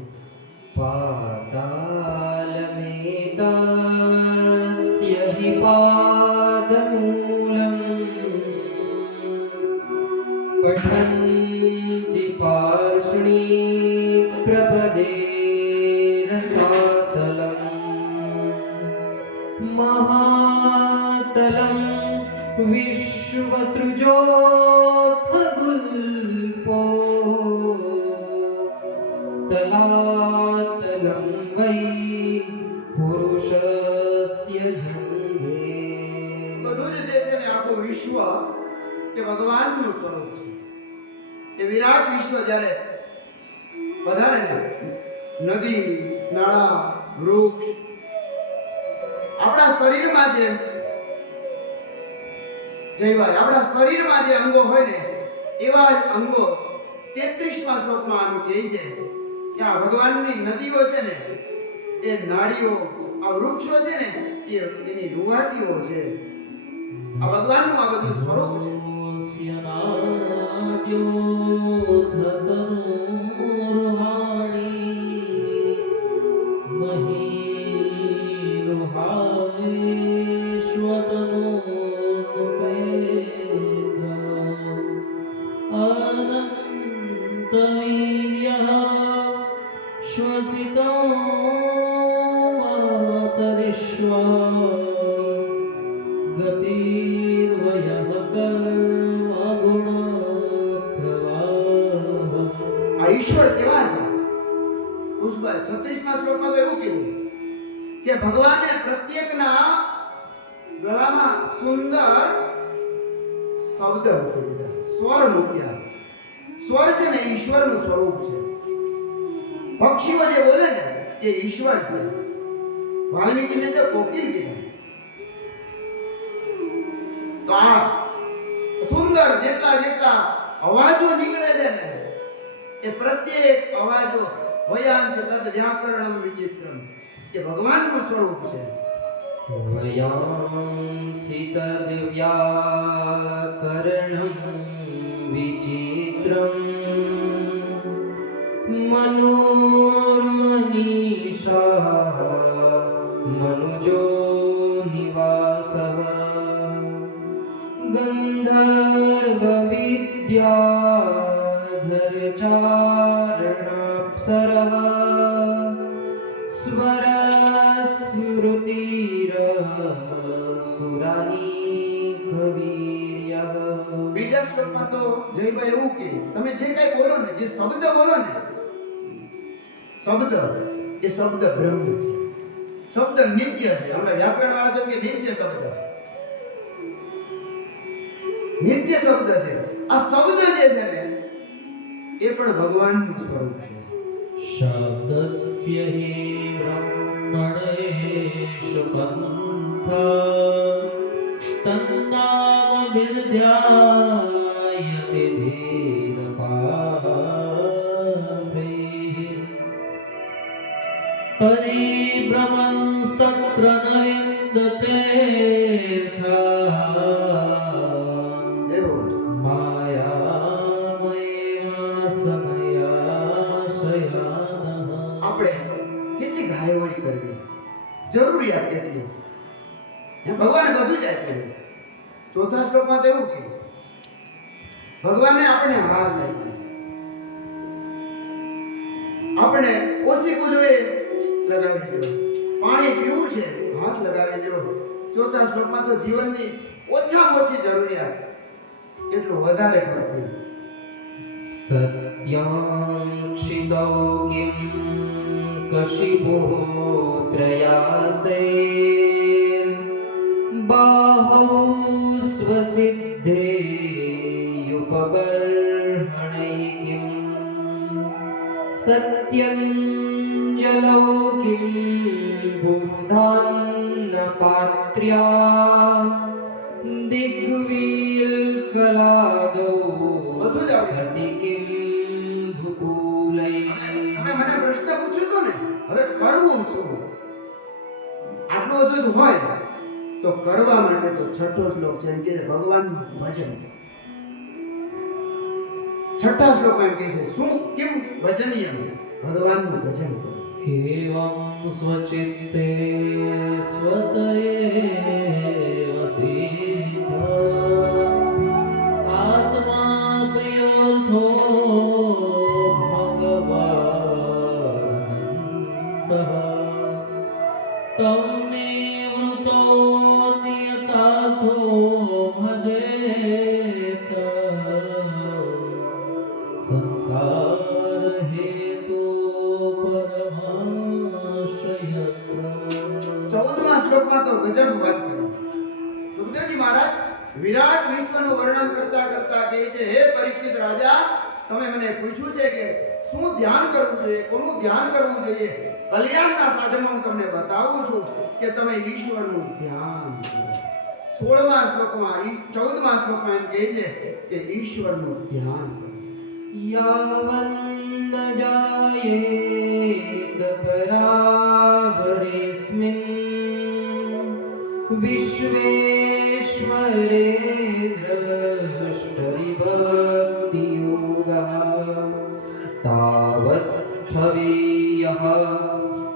પાતાલમેતસ્ય હિ પાદમૂલં પઠન્તિ પાર્ષ્ણી પ્રપદે રસાતલં મહાતલં વિશ્વસૃજોऽથ ગુલ્ફો તલાતલં વૈ પુરુષસ્ય જંઘે. બધું જ જે છે ને આખું વિશ્વ એ ભગવાનનું સ્વરૂપ છે. એ વિરાટ વિશ્વ જ્યારે પધારે ને, નદી, નાળા, વૃક્ષ, આપણા શરીરમાં જે જયભાઈ, આપણા શરીરમાં જે અંગો હોય ને એવા જ અંગો 33મા શ્લોકમાં આમ કહે છે કે આ ભગવાનની નદીઓ છે ને, એ નાળીઓ, આ વૃક્ષો છે ને, એ એની રૂવાટીઓ છે. આ ભગવાનનું આ બધું સ્વરૂપ છે. આ ઈશ્વર કેવા છે? પુષ્પભાઈ 36મા શ્લોકમાં તો એવું કીધું કે ભગવાને પ્રત્યેકના ગળામાં સુંદર શબ્દ મૂકી દીધા, સ્વર મૂક્યા. સ્વર છે ને ઈશ્વરનું સ્વરૂપ છે. પક્ષીઓ જે બોલે ને એ ઈશ્વર છે. વાલ્મીકીને તો કોકિલ કીધા. તો આ સુંદર જેટલા અવાજો નીકળે છે ને, એ પ્રત્યેક અવાજો વયાંશ તદ વ્યાકરણમ વિચિત્રમ, એ ભગવાનનું સ્વરૂપ છે. વયાંસી તદ વ્યાકરણં વિચિત્રં મનોર્મનીષા મનુજો નિવાસઃ ગંધર્વ વિદ્યાધર ચારણાપ્સરઃ સ્વર સ્મૃતિર સુરાની કવીર્યઃ. બીજા શ્લોકમાં તો જયભાઈ એવું કે તમે જે કઈ બોલો ને, જે શબ્દ બોલો ને, શબ્દ એ શબ્દ બ્રહ્મ છે. શબ્દ નિત્ય છે. હમણાં વ્યાકરણ વાળા તો કે નિત્ય શબ્દ, નિત્ય શબ્દ છે. આ શબ્દ જે છે ને એ પણ ભગવાનનું સ્વરૂપ છે. શબ્દસ્ય હિ બ્રહ્મણેષુ પંથા તન્નામ વિદ્યાયતે ધીરપાપૈ પરિભ્રમંસ્તત્ર ન વિદ્યતે જરૂરિયાત કેટલી, ભગવાને બધું જ આપ્યું. ચોથા શ્લોકમાં તો એવું કે ભગવાને આપણે હાથ આપ્યો, આપણે ઓશીકું જોઈએ લગાવી દો, પાણી પીવું છે હાથ લગાવી દો. ચોથા શ્લોકમાં તો જીવનની ઓછામાં ઓછી જરૂરિયાત એટલું વધારે કરતી. સત્યાંશિતૌ કિમ कशिपुः प्रयासैर्बाहौ स्वसिद्धेयुपबर्हणैः किं सत्यञ्जलौ किं पुरुधान्नपात्र्या दिग्वील्कलादौ सति किं धुकूलैः તમે મને પ્રશ્ન પૂછ્યો તો ને, હવે કરવું શું? આટલું બધું જ હોય તો કરવા માટે તો છઠ્ઠો શ્લોક છે એમ કે ભગવાનનું ભજન. છઠ્ઠા શ્લોક એમ કે છે શું કેમ ભજનીય ભગવાનનું ભજન કરો. एवं स्वचित्ते स्वतयेव सिद्धा आत्मा प्रियोऽर्थो भगवानन्तः तं मे वृतो नियतार्थो भजेत संसार हेतु परमाश्रयत्र 14મા શ્લોકમાં તો ગજબ વાત કરી. સુખદેવજી મહારાજ વિરાટ વિશ્વનું વર્ણન કરતા કરતા કહે છે, હે પરીક્ષિત રાજા, તમે મને પૂછ્યું છે કે શું ધ્યાન કરવું જોઈએ, કોનું ધ્યાન કરવું જોઈએ. કલ્યાણના સાધનમાં હું તમને બતાવું છું કે તમે ઈશ્વરનું ધ્યાન કરો. 16મા શ્લોકમાં 14મા શ્લોકમાં એમ કહે છે કે ઈશ્વરનું ધ્યાન કરો. यावन्न जायेत परावरेऽस्मिन् विश्वेश्वरे द्रष्टरिभक्तियोगः तावत् स्थवीयः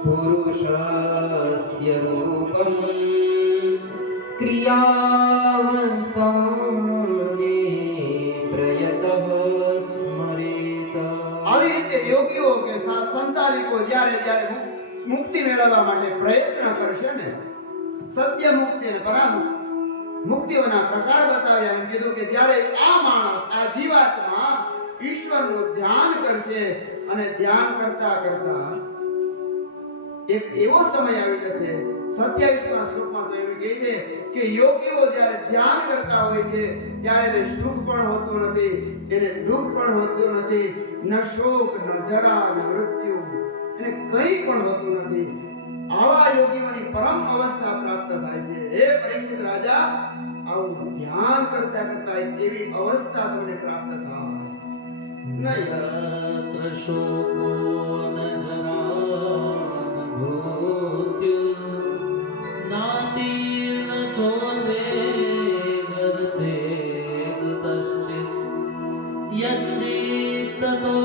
पुरुषस्य रूपं क्रियावसाने प्रयतः स्मरेत. આવી રીતે યોગીઓ કે સંસારિકો જ્યારે જ્યારે મુક્તિ મેળવવા માટે પ્રયત્ન કરશે ને, સત્ય મુક્તિ અને પરામ મુક્તિઓના પ્રકાર બતાવ્યા. એમ કીધું કે જ્યારે આ માણસ આ જીવાત્મા ઈશ્વરનું ધ્યાન કરશે અને ધ્યાન કરતા કરતા એક એવો સમય આવી જશે. 27મા શ્લોકમાં તો એમ કહે છે કે યોગીઓ જ્યારે ધ્યાન કરતા હોય છે ત્યારે એને સુખ પણ હોતું નથી, એને દુઃખ પણ હોતું નથી, ન શોક ન જરા ન મૃત્યુ, એને કંઈ પણ હોતું નથી. આવા યોગીઓની પરમ અવસ્થા પ્રાપ્ત થાય છે. હે પરીક્ષિત રાજા, આવું ધ્યાન કરતા કરતા એક એવી અવસ્થા તમને પ્રાપ્ત થાય. यत्र शोको न जरा न मृत्युः नातीर्न चोर्वेगर्ते कृतश्चित् यच्चित्ततो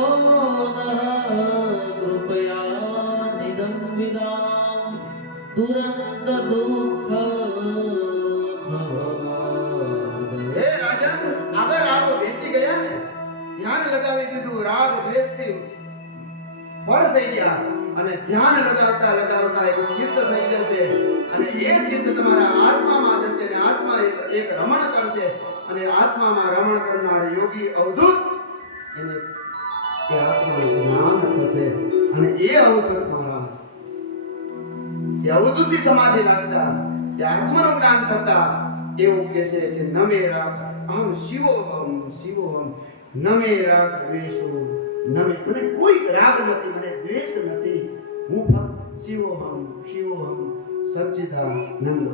कृपया निदं विदां दुरन्त दुःख હે રાજન, આગળ આપ બેસી ગયા ને, ધ્યાન લગાવી દીધું, રાગ દ્વેષથી પર થઈ ગયા અને ધ્યાન લગાવતા લગાવતા એક ચિત્ત થઈ જશે અને એ ચિત્ત તમારા આત્મામાં જશે અને આત્મા એક રમણ કરશે અને આત્મામાં રમણ કરનાર યોગી અવધૂત એને એ આત્માનું જ્ઞાન થશે અને એ અવધૂત મહારાજ એ અવધૂતની સમાધિ રાખતા એ આત્માનું જ્ઞાન થતા એવું કહે છે કે નમે રાગ અહમ શિવોહમ શિવોહમ, નમે રાગ દ્વેષો નમે, મને કોઈ રાગ નથી, મને દ્વેષ નથી, હું ફક્ત શિવોહમ શિવોહમ સચ્ચિદાનંદ.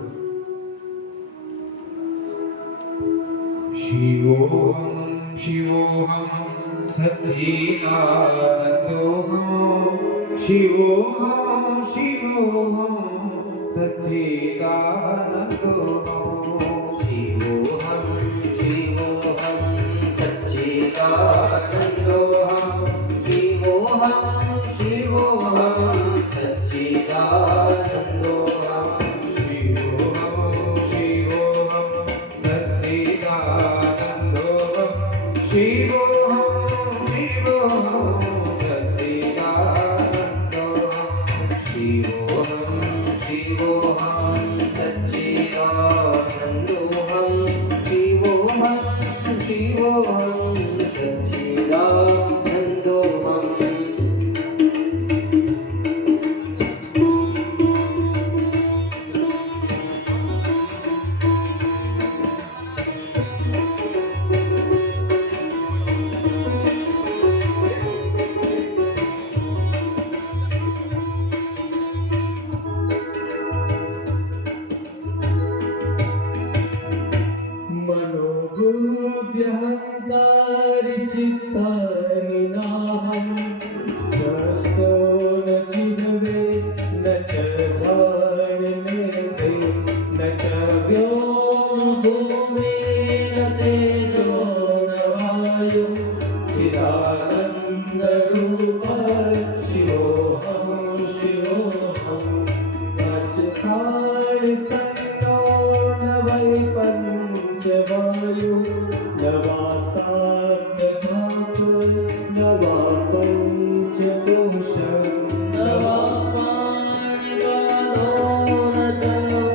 शिवोऽहं शिवोऽहं सच्चिदानन्दोऽहं शिवोऽहं शिवोऽहं सच्चिदानन्दोऽहं शिवोऽहं शिवोऽहं सच्चिदानन्दोऽहं शिवोऽहं शिवोऽहं सच्चिदानन्दोऽहं शिवोऽहं शिवोऽहं सच्चिदानन्दोऽहं शिवोऽहं शिवोऽहं सच्चिदानन्दोऽहं संतो न वै पंचवायु नवा साध्यभाग नवा पंचकोश नवा पाणिपादो न च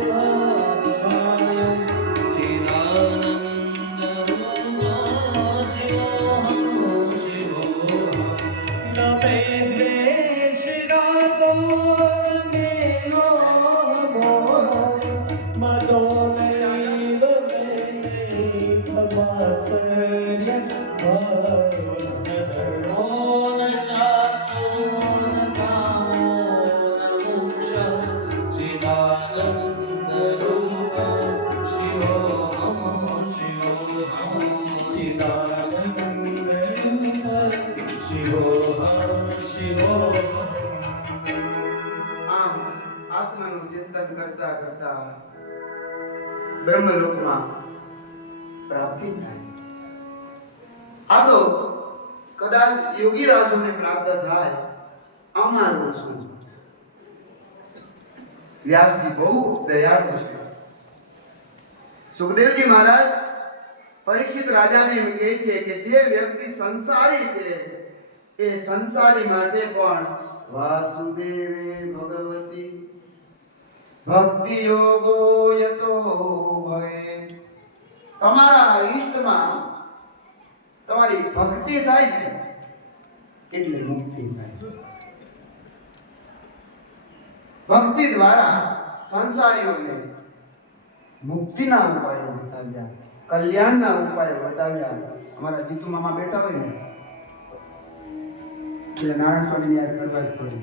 स्वादिवायु चिदानन्दरूपा शिवोऽहं शिवोऽहम् न मे द्वेषिरागो न नेहो मोह मदो नैव मे खमासर्य नो न चातुरो न कामो न मोक्षः चिदानन्दरूपा शिवोऽहं शिवोऽहम् આમ આત્માનું ચિંતન કરતા કરતા બ્રહ્મલોકમાં પ્રાપ્તિ થાય. આ તો કદાચ યોગી રાજોને પ્રાપ્ત થાય. અમારું શું? વ્યાસજી બહુ દયાળુ છે. સુખદેવજી મહારાજ પરીક્ષિત રાજાને એમ કહે છે કે જે વ્યક્તિ સંસારી છે એ સંસારી માટે પણ વાસુદેવે ભગવતી ભક્તિ યોગો યતો ભવે. તમારા ઈષ્ટમાં તમારી ભક્તિ થાય ને એટલે મુક્તિ થાય. ભક્તિ દ્વારા સંસારીઓને મુક્તિના ઉપાયો બતાવ્યા, કલ્યાણના ઉપાયો બતાવ્યા. અમારા જીતુ મામા બેઠા હોય ને એટલે નારાયણ સ્વામીની યાદ કરવા જ પડે.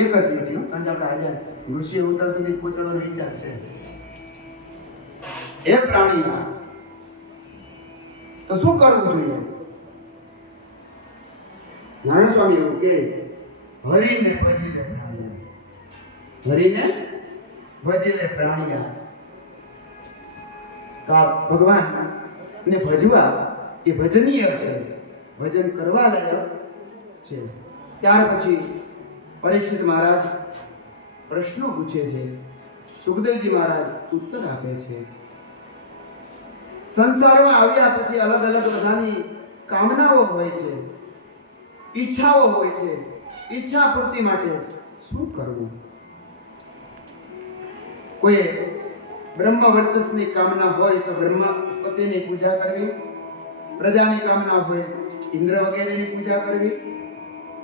એક જ લીટી, કારણ કે આપણે આજે ઋષિ ઉત્તર સુધી પહોંચવાનો વિચાર છે. એ પ્રાણીમાં તો શું કરવું જોઈએ? નારાયણ સ્વામી એવું કે હરિને ભજી લે પ્રાણિયા, હરિને ભજી લે પ્રાણિયા. તો આ ભગવાન ને ભજવા એ ભજનીય છે, ભજન કરવા લાયક છે. ત્યાર પછી પરીક્ષિત મહારાજ પ્રશ્નો પૂછે છે, સુખદેવજી મહારાજ ઉત્તર આપે છે. સંસારમાં આવ્યા પછી અલગ અલગ બધાની કામનાઓ હોય છે, ઈચ્છાઓ હોય છે. ઈચ્છા પૂર્તિ માટે શું કરવું? કોઈ બ્રહ્મ વર્ચસ્સની કામના હોય તો બ્રહ્મપતિની પૂજા કરવી, પ્રજાની કામના હોય ઇન્દ્ર વગેરેની પૂજા કરવી,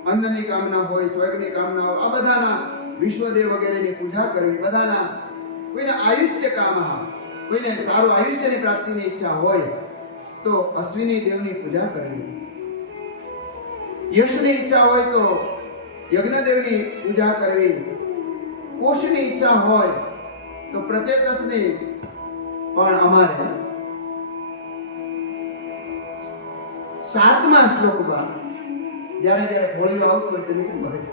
અન્નની કામના હોય, સ્વર્ગની કામના હોય, આ બધાના વિશ્વદેવ વગેરેની પૂજા કરવી. બધાના કોઈને આયુષ્ય કામ, કોઈને સારું આયુષ્યની પ્રાપ્તિની ઈચ્છા હોય તો અશ્વિની દેવની પૂજા કરવી. યશની ઈચ્છા હોય તો યજ્ઞદેવની પૂજા કરવી. કોશની ઈચ્છા હોય તો પ્રચેતસની. પણ અમારે 7મા શ્લોકમાં જ્યારે ભોળિયો આવતો હોય તેને કેમ ભગત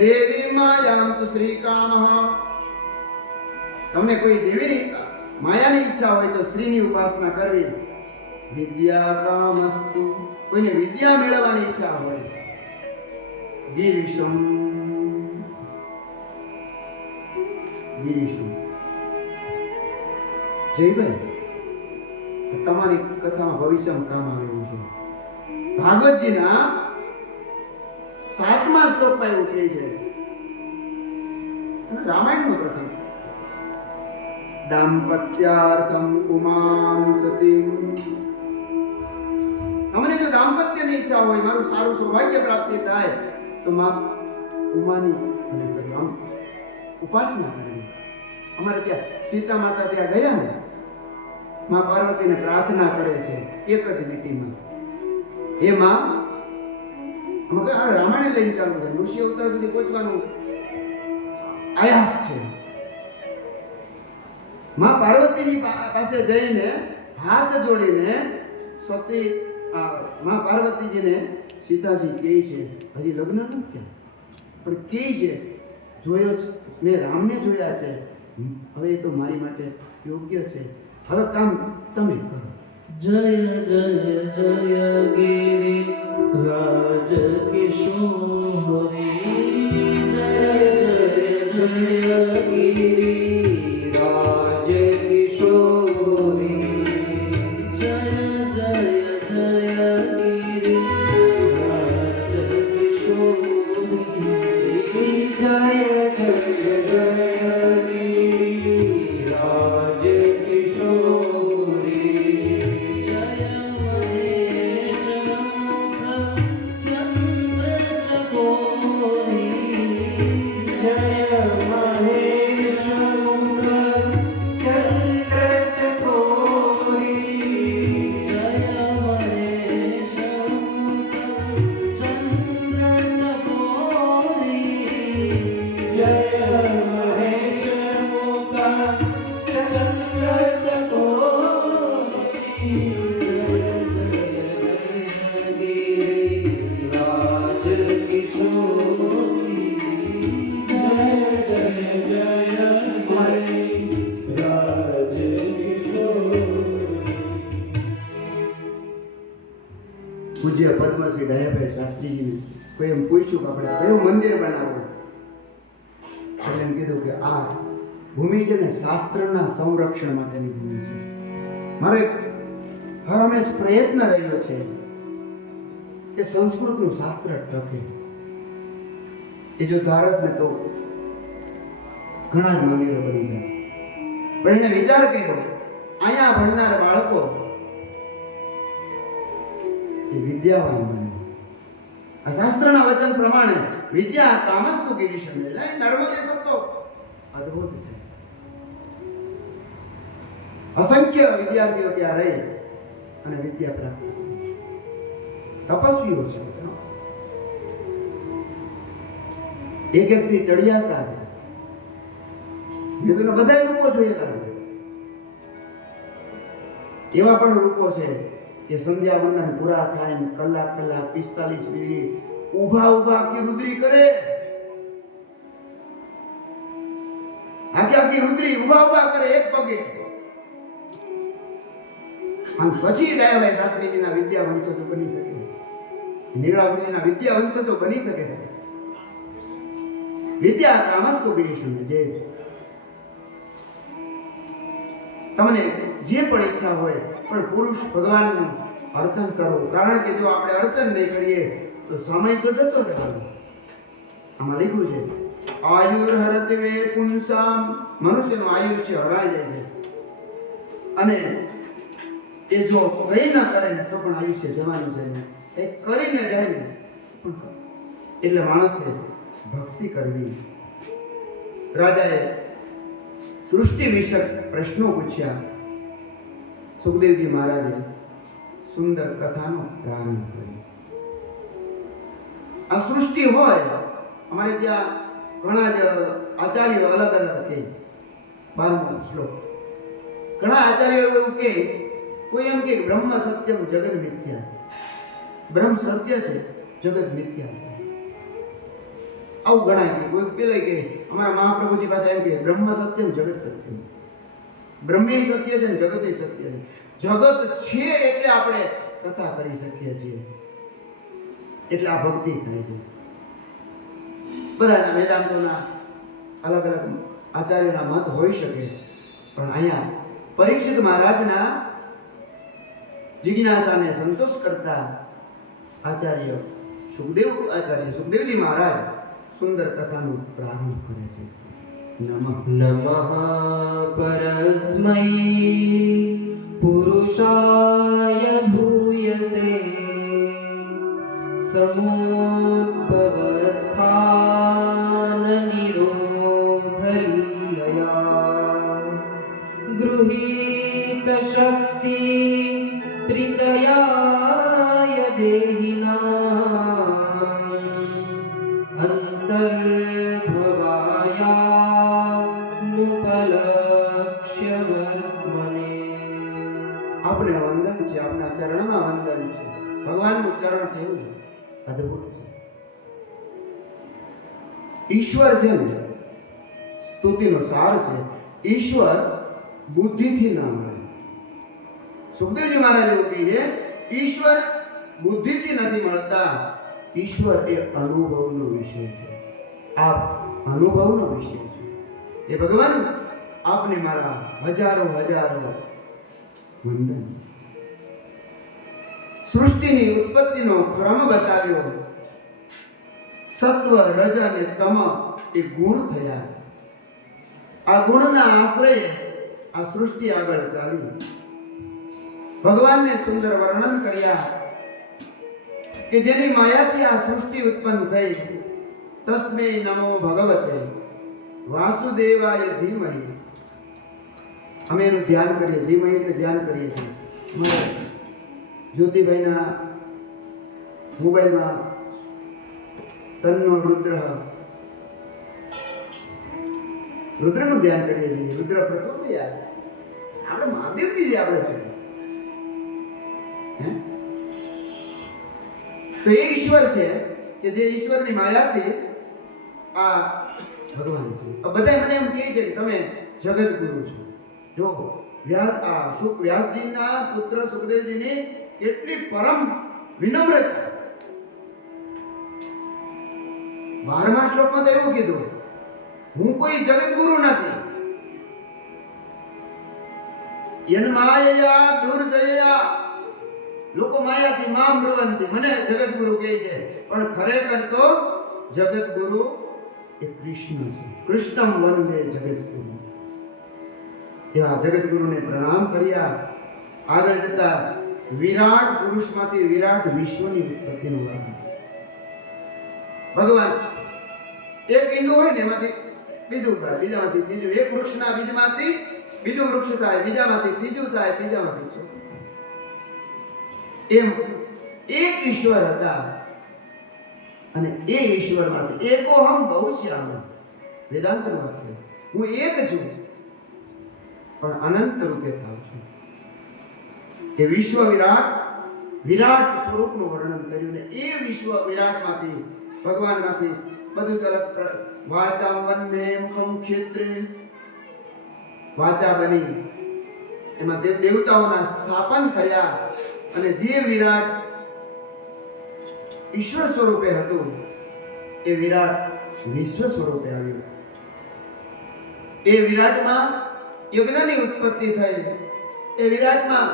દેવી માયામ તુ શ્રી કામ. તમને કોઈ દેવીની માયાની ઈચ્છા હોય તો શ્રીની ઉપાસના કરવી. વિદ્યા કામસ્તુ, કોઈને વિદ્યા મેળવવાની ઈચ્છા હોય. ગિરીશમ, ગિરીશમ. જયભાઈ, તમારી કથામાં ભવિષ્યમાં કામ આવે એવું છે. ભાગવતજીના 7મા શ્લોકમાં એવું કહે છે, રામાયણનો પ્રસંગ. દાંપત્યાર્થમ ઉમામ સતીમ. અમને જો દાંપત્યની ઈચ્છા હોય, મારું સારું સૌભાગ્ય પ્રાપ્તિ થાય તો માં ઉમાની ઉપાસના કરવી. અમારે ત્યાં સીતા માતા ત્યાં ગયા ને, માં પાર્વતીને પ્રાર્થના કરે છે એક જ લીટીમાં, હે માં, અમે કહે રામાયણ લઈને ચાલુ છે, ઋષિ અવતાર સુધી પહોંચવાનું આયાસ છે. માં પાર્વતીજી પાસે જઈને હાથ જોડીને સતી માં પાર્વતીજીને સીતાજી કહે છે, હજી લગ્ન નથી થયા પણ કહે છે જોયો છે, મેં રામને જોયા છે, હવે એ તો મારી માટે યોગ્ય છે, હવે કામ તમે કરો. જય જય જય ગિરી રાજ કિશોરી, જય જય गिरिराज किशोरी जय महेश मुख चंद्र चकोरी जय महेश मुख चंद्र चकोरी जय महेश मुख चंद्र चकोरी जय महेश मुख चंद्र चकोरी गिरिराज किशोरी जय जय जय हरे राज किशोरी પૂજ્ય પદ્મશ્રી દયાભાઈ શાસ્ત્રીજીને કોઈ એમ પૂછ્યું કે આપણે કયું મંદિર બનાવવું, એટલે એમ કીધું કે આ ભૂમિ છે ને શાસ્ત્રના સંરક્ષણ માટેની ભૂમિ છે. મારો એક હર હંમેશ પ્રયત્ન રહ્યો છે કે સંસ્કૃતનું શાસ્ત્ર ટકે. એ જો ધારત ને તો ઘણા જ મંદિરો બની જાય. પણ એને વિચાર કર્યો અહીંયા ભણનાર બાળકો એ વિદ્યાવાન બને. આ શાસ્ત્રના વચન પ્રમાણે વિદ્યા કામસ્તુ ગિરીશમ છે. નર્મદેશ્વર તો અદ્ભુત છે. અસંખ્ય વિદ્યાર્થીઓ ત્યાં રહી અને વિદ્યા પ્રાપ્ત કરે છે. તપસ્વીઓ છે. એક એકથી ચડિયાતા છે. મેં તો બધા રૂપો જોયેલા છે. એવા પણ રૂપો છે કે સંધ્યા વંદન પૂરા થાય ને કલાક 45 મિનિટ ઊભા આખી રુદ્રી કરે. આખી રુદ્રી ઊભા કરે એક પગે. અને પછી દયાભાઈ શાસ્ત્રીજીના વિદ્યા વંશજો બની શકે, નીળાવતીના વિદ્યા વંશજો બની શકે છે. વિદ્યા કામસ્તુ ગિરીશમ, જે તમને જે પણ ઈચ્છા હોય પણ પુરુષ ભગવાનનું અર્ચન કરો. કારણ કે જો આપણે અર્ચન નહીં કરીએ તો સમય તો જતો રહેવાનો. આમાં લખ્યું છે આયુર્હરતે વે પુંસામ, મનુષ્યનું આયુષ્ય હરાઈ જાય છે. અને એ જો કંઈ ના કરે ને તો પણ આયુષ્ય જવાનું છે ને, કંઈક કરીને જાય ને પણ કરે. એટલે માણસે ભક્તિ કરવી. રાજાએ સૃષ્ટિ વિષયક પ્રશ્નો પૂછ્યા. સુખદેવજી મહારાજે સુંદર કથાનો પ્રારંભ કર્યો. આ સૃષ્ટિ હોય, અમારે ત્યાં ઘણા જ આચાર્યો અલગ અલગ કહે. 12મો શ્લોક. ઘણા આચાર્યો એવું કહે, કોઈ એમ કે બ્રહ્મ સત્યમ જગત મિથ્યા. બ્રહ્મ સત્ય છે, જગત મિથ્યા છે. આવું ગણાય કે કોઈ પેલા કે અમારા મહાપ્રભુજી પાસે એમ કે બ્રહ્મ સત્યમ જગત સત્યમ. બ્રહ્મે સત્ય છે ને જગતે સત્ય છે. જગત છે એટલે આપણે કથા કરી શકીએ છીએ, એટલે આ ભક્તિ થાય છે. બધાના વેદાંતોના અલગ અલગ આચાર્યોના મત હોઈ શકે, પણ અહીંયા પરીક્ષિત મહારાજના જિજ્ઞાસાને સંતોષ કરતા આચાર્ય સુખદેવજી મહારાજ સુંદર કથાનો પ્રારંભ કરે છે. નમઃ પરસ્મૈ પુરુષાય ભૂયસે સમુદ્ભવસ્થાન નિરોધલીલયા ગૃહીત શક્તિ ત્રિતયાય દેહિના અંતર્ભવાયાનુપલક્ષ્ય વર્ત્મને. આપણે વંદન છે, આપણા ચરણમાં વંદન છે. ભગવાનનું ચરણ કેવું છે, અદ્ભુત છે. ઈશ્વર છે ને, સ્તુતિનો સાર છે. ઈશ્વર બુદ્ધિથી ના મળે. સુખદેવજી મહારાજ એવું કહે છે, ઈશ્વર બુદ્ધિથી નથી મળતા. ઈશ્વર એ અનુભવનો વિષય છે. આપ અનુભવનો વિષય છે. એ ભગવાન આપને મારા હજારો વંદન. સૃષ્ટિની ઉત્પત્તિનો ક્રમ બતાવ્યો. સત્વ રજ અને તમ એ ગુણ થયા. આ ગુણના આશ્રયે આ સૃષ્ટિ આગળ ચાલી. ભગવાનને સુંદર વર્ણન કર્યા કે જેની માયાથી આ સૃષ્ટિ ઉત્પન્ન થઈ. તસ્મે નમો ભગવતે વાસુદેવાય ધીમહિ. અમે એનું ધ્યાન કરીએ. ધીમહિ એટલે ધ્યાન કરીએ છીએ. જ્યોતિભાઈના મોબાઈલમાં તન્નો રુદ્રનું ધ્યાન કરીએ છીએ. રુદ્ર પ્રચોદયાત. આપણે મહાદેવજી છે આપણે. તો એ ઈશ્વર છે કે જે ઈશ્વરની માયાથી આ ભગવાન છે. બધા મને એમ કહે છે કે તમે જગત ગુરુ છો. જો વ્યાસજીના પુત્ર સુખદેવજીની કેટલી પરમ વિનમ્રતા. 12મા શ્લોકમાં તો એવું કીધું, હું કોઈ જગત ગુરુ નથી. યન માયયા દુર્જયા. લોકો માયાથી મામ બ્રુવંતી મને જગત ગુરુ કહે છે, પણ ખરેખર તો જગત ગુરુ એ કૃષ્ણ છે. કૃષ્ણમ વંદે જગત ગુરુ. એવા જગત ગુરુને પ્રણામ કર્યા. આગળ જતા વિરાટ પુરુષમાંથી વિરાટ વિશ્વની ઉત્પત્તિનું વર્ણન. ભગવાન એક ઈંડું હોય ને એમાંથી બીજું થાય, બીજામાંથી ત્રીજું. એક વૃક્ષના બીજમાંથી બીજું વૃક્ષ થાય, બીજામાંથી ત્રીજું થાય, ત્રીજામાંથી ચોથું. એમ એક ઈશ્વર હતા અને એ ઈશ્વરમાંથી એકોહમ બહુશ્યામ. વેદાંતનું વાક્ય. હું એક છું પણ અનંત રૂપે થાઉં છું. એ વિશ્વ વિરાટ સ્વરૂપનું વર્ણન કર્યું ને એ વિશ્વ વિરાટમાંથી ભગવાનમાંથી બધું જ અલગ. વાચા વન્ને મુખમ ક્ષેત્રે. વાચા બની એમાં દેવતાઓના સ્થાપન થયા અને જે વિરાટ ઈશ્વર સ્વરૂપે હતું એ વિરાટ વિશ્વ સ્વરૂપે આવ્યું. એ વિરાટમાં યજ્ઞની ઉત્પત્તિ થઈ. એ વિરાટમાં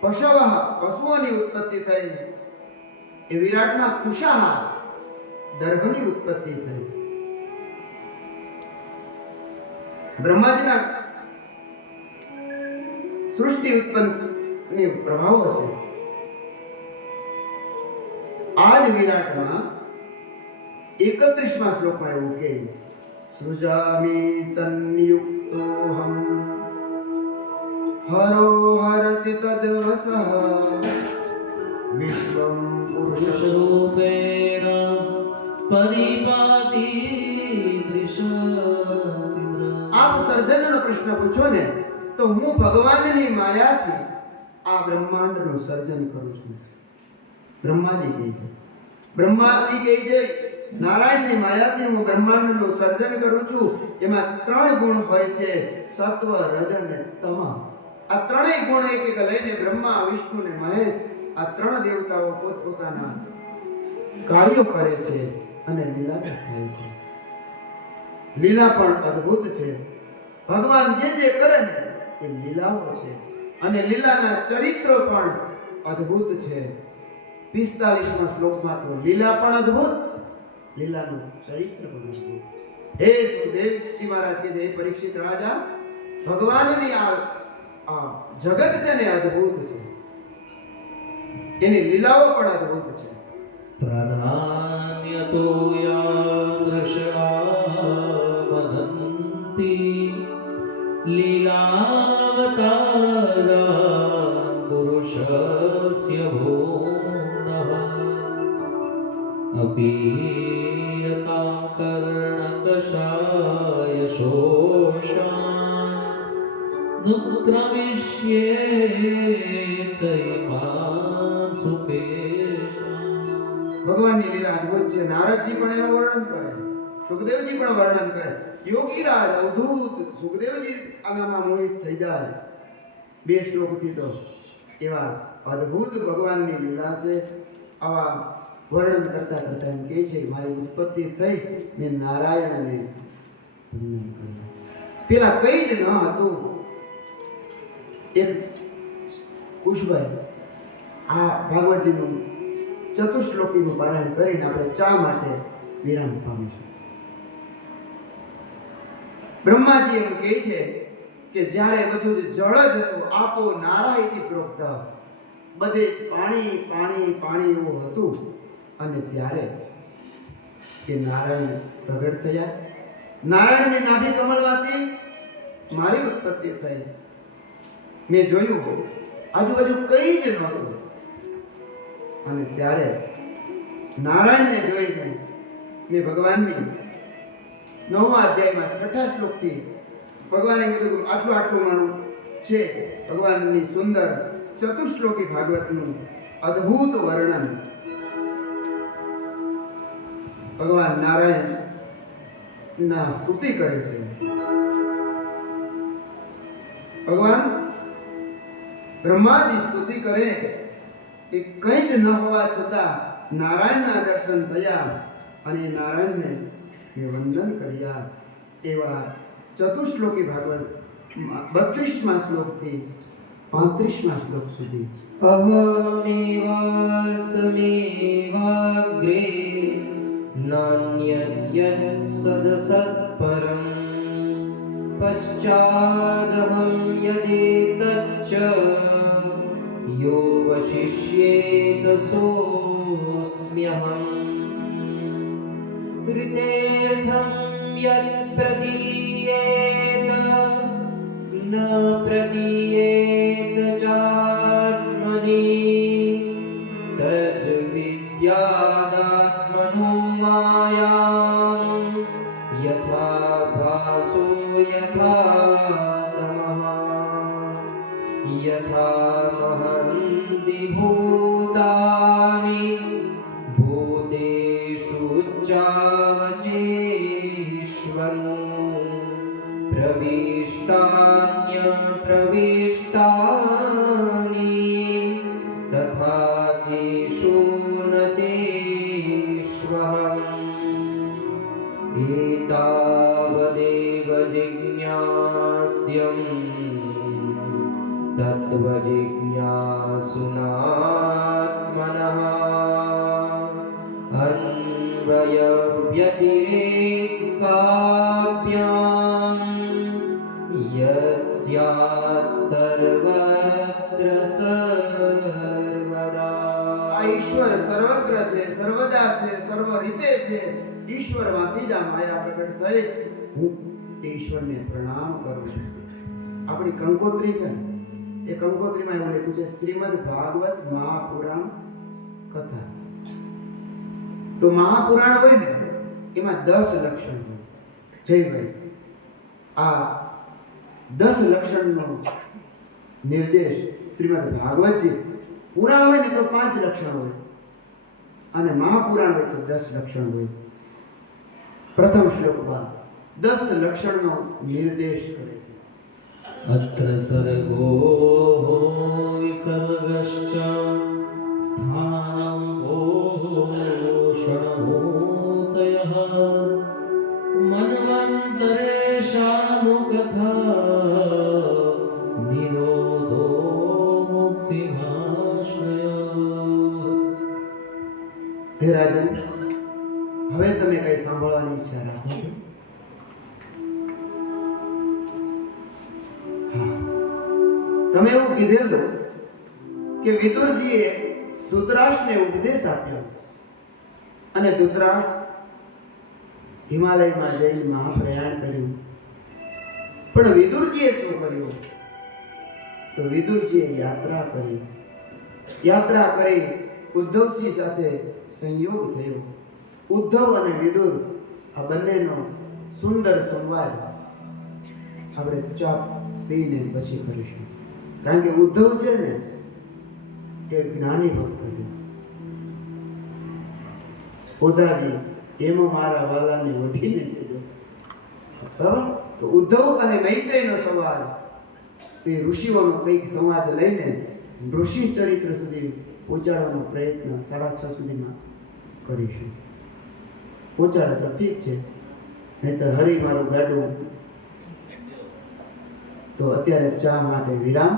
પશુઓની ઉત્પત્તિ થઈ. એ વિરાટમાં કુશાહ દર્ભની ઉત્પત્તિ થઈ. બ્રહ્માજીના સૃષ્ટિ ઉત્પન્નની પ્રભાવો છે. આ જ વિરાટમાં 31મા શ્લોકમાં એવું કે સૃજામી તન્યુક્તોહમ હરો હરતિ તદવસઃ વિશ્વમ પુરુષરૂપેણ પરિપાતિ દૃશ્યતિન્દ્ર. આપ સર્જનનો પ્રશ્ન પૂછો ને તો હું ભગવાનની માયાથી આ બ્રહ્માંડનું સર્જન કરું છું. બ્રહ્માજી કહે છે. બ્રહ્માજી કહે છે નારાયણની માયાથી હું બ્રહ્માંડનું સર્જન કરું છું. એમાં 3 ગુણ હોય છે, સત્વ, રજ અને તમ. આ ત્રણેય ગુણ એક એક લઈને બ્રહ્મા, વિષ્ણુ ને મહેશ આ 3 દેવતાઓ પોતપોતાના કાર્યો કરે છે અને લીલા થાય છે. લીલા પણ અદ્ભુત છે. ભગવાન જે કરે ને એ લીલાઓ છે અને લીલાના ચરિત્રો પણ અદ્ભુત છે. 45મા શ્લોકમાં તો લીલા પણ અદ્ભુત, લીલાનું ચરિત્ર પણ અદ્ભુત. હે સુખદેવજી મહારાજ કે હે પરીક્ષિત રાજા, ભગવાનની આ જગત છે ને અદ્ભુત છે, એની લીલાઓ પણ અદ્ભુત છે. પ્રાધાન્યતો યાદૃશા લીલાવતારા પુરુષસ્ય ભૂનઃ અપીયતા કર્ણકષાય શોષા નુક્રમિષ્યે તૈમાન સુપેશા. ભગવાનની લીલા અદ્ભુત છે. નારદજી પણ એનું વર્ણન કરે, સુખદેવજી પણ વર્ણન કરે. યોગી રાજ અવધૂત સુખદેવજી આનામાં મોહિત થઈ જાય 2 શ્લોકથી. તો એવા અદ્ભુત ભગવાનની લીલા છે. આવા વર્ણન કરતા કરતા એમ કહે છે કે મારી ઉત્પત્તિ થઈ, મેં નારાયણને વંદન કર્યું. પેલા કઈ જ ન હતું. એક કુશભાઈ આ ભાગવતજીનું ચતુશ્લોકીનું પારાયણ કરીને આપણે ચા માટે વિરામ પામીશું. બ્રહ્માજી એમ કહે છે કે જ્યારે બધું જ જળ જ હતું, આપો નારાયણથી પ્રોક્ત, બધે જ પાણી પાણી પાણી એવું હતું, અને ત્યારે કે નારાયણ પ્રગટ થયા. નારાયણની નાભી કમળમાંથી મારી ઉત્પત્તિ થઈ. મેં જોયું આજુબાજુ કંઈ જ નહોતું, અને ત્યારે નારાયણને જોઈને મેં ભગવાનની 9મા અધ્યાયમાં 6ઠા શ્લોકથી ભગવાને કીધું કે આટલું આટલું મારું છે ભગવાનની સુંદર ચતુશ્લોકી ભાગવતનું અદ્ભુત વર્ણન ભગવાન નારાયણ ના સ્તુતિ કરે છે. ભગવાન બ્રહ્માજી સ્તુતિ કરે કે કંઈ જ ન હોવા છતાં નારાયણના દર્શન થયા અને નારાયણને મેં વંદન કર્યા. એવા ચતુશ્લોકી ભાગવત 32મા શ્લોકથી 35મા શ્લોક સુધી અહમેવાસ્મેવાગ્રે નાન્યદ્યत् સદસત્પરં પશ્ચાદહં યદેતચ્ચ યો વશિષ્યેત સોऽસ્મ્યહम् ऋतेऽर्थं यत् प्रदीयेत न प्रदीयेत चात्मनि तद्विद्यादात्मनो मायां यथा भासो यथा तमः यथा महन्ति भूतानि भूतेषु चावचेष्वनु प्रविष्टान्यप्रविष्टानि तथा तेषु न तेष्वहम् एतावदेव जिज्ञास्यम् तत्त्वजिज्ञासुनात्मनः अन्वयव्यतिरेकाभ्यां यत् स्यात् सर्वत्र सर्वदा. આ ઈશ્વર સર્વત્ર છે, સર્વદા છે, સર્વ રીતે છે. ઈશ્વરમાંથી જ આ માયા પ્રગટ થઈ. હું તે ઈશ્વરને પ્રણામ કરું છું. આપણી કંકોત્રી છે ને, એ કંકોત્રીમાં એવું લખ્યું છે શ્રીમદ ભાગવત મહાપુરાણ કથા. તો મહાપુરાણ હોય ને એમાં 10 લક્ષણ હોય. જયભાઈ, આ 10 લક્ષણનો નિર્દેશ શ્રીમદ ભાગવતજી. પુરાણ હોય ને તો 5 લક્ષણ હોય, અને મહાપુરાણ હોય તો 10 લક્ષણ હોય. પ્રથમ શ્લોકમાં 10 લક્ષણનો નિર્દેશ કરે છે. અત્ર સર્ગો વિસર્ગશ્ચ સ્થાનં ભૂષણભૂતયઃ મન્વંતરેષાનુકથા નિરોધો મુક્તિમાશ્રય. હે રાજન, હવે તમે કઈ સાંભળવાની ઈચ્છા રાખો છો? તમે એવું કીધેલું કે વિદુરજીએ ધૃતરાષ્ટ્રને ઉપદેશ આપ્યો, અને ધૃતરાષ્ટ્ર હિમાલયમાં જઈને મહાપ્રયાણ કર્યું. પણ વિદુરજીએ શું કર્યું? તો વિદુરજીએ યાત્રા કરી. યાત્રા કરી ઉદ્ધવજી સાથે સંયોગ થયો. ઉદ્ધવ અને વિદુર આ બંનેનો સુંદર સંવાદ આપણે ચા પીને પછી કરીશું. કારણ કે ઉદ્ધવ છે ને એ જ્ઞાની ભક્ત છે. ઓધાજી એમાં મારા વાલાને વઢીને કહેજો. બરાબર? તો ઉદ્ધવ અને મૈત્રેયનો સંવાદ, તે ઋષિઓનો કંઈક સંવાદ લઈને ઋષિ ચરિત્ર સુધી પહોંચાડવાનો પ્રયત્ન 6:30 સુધીમાં કરીશું. પહોંચાડે તો ઠીક છે, નહીં તો હરી મારું ગાડું. તો અત્યારે ચા માટે વિરામ.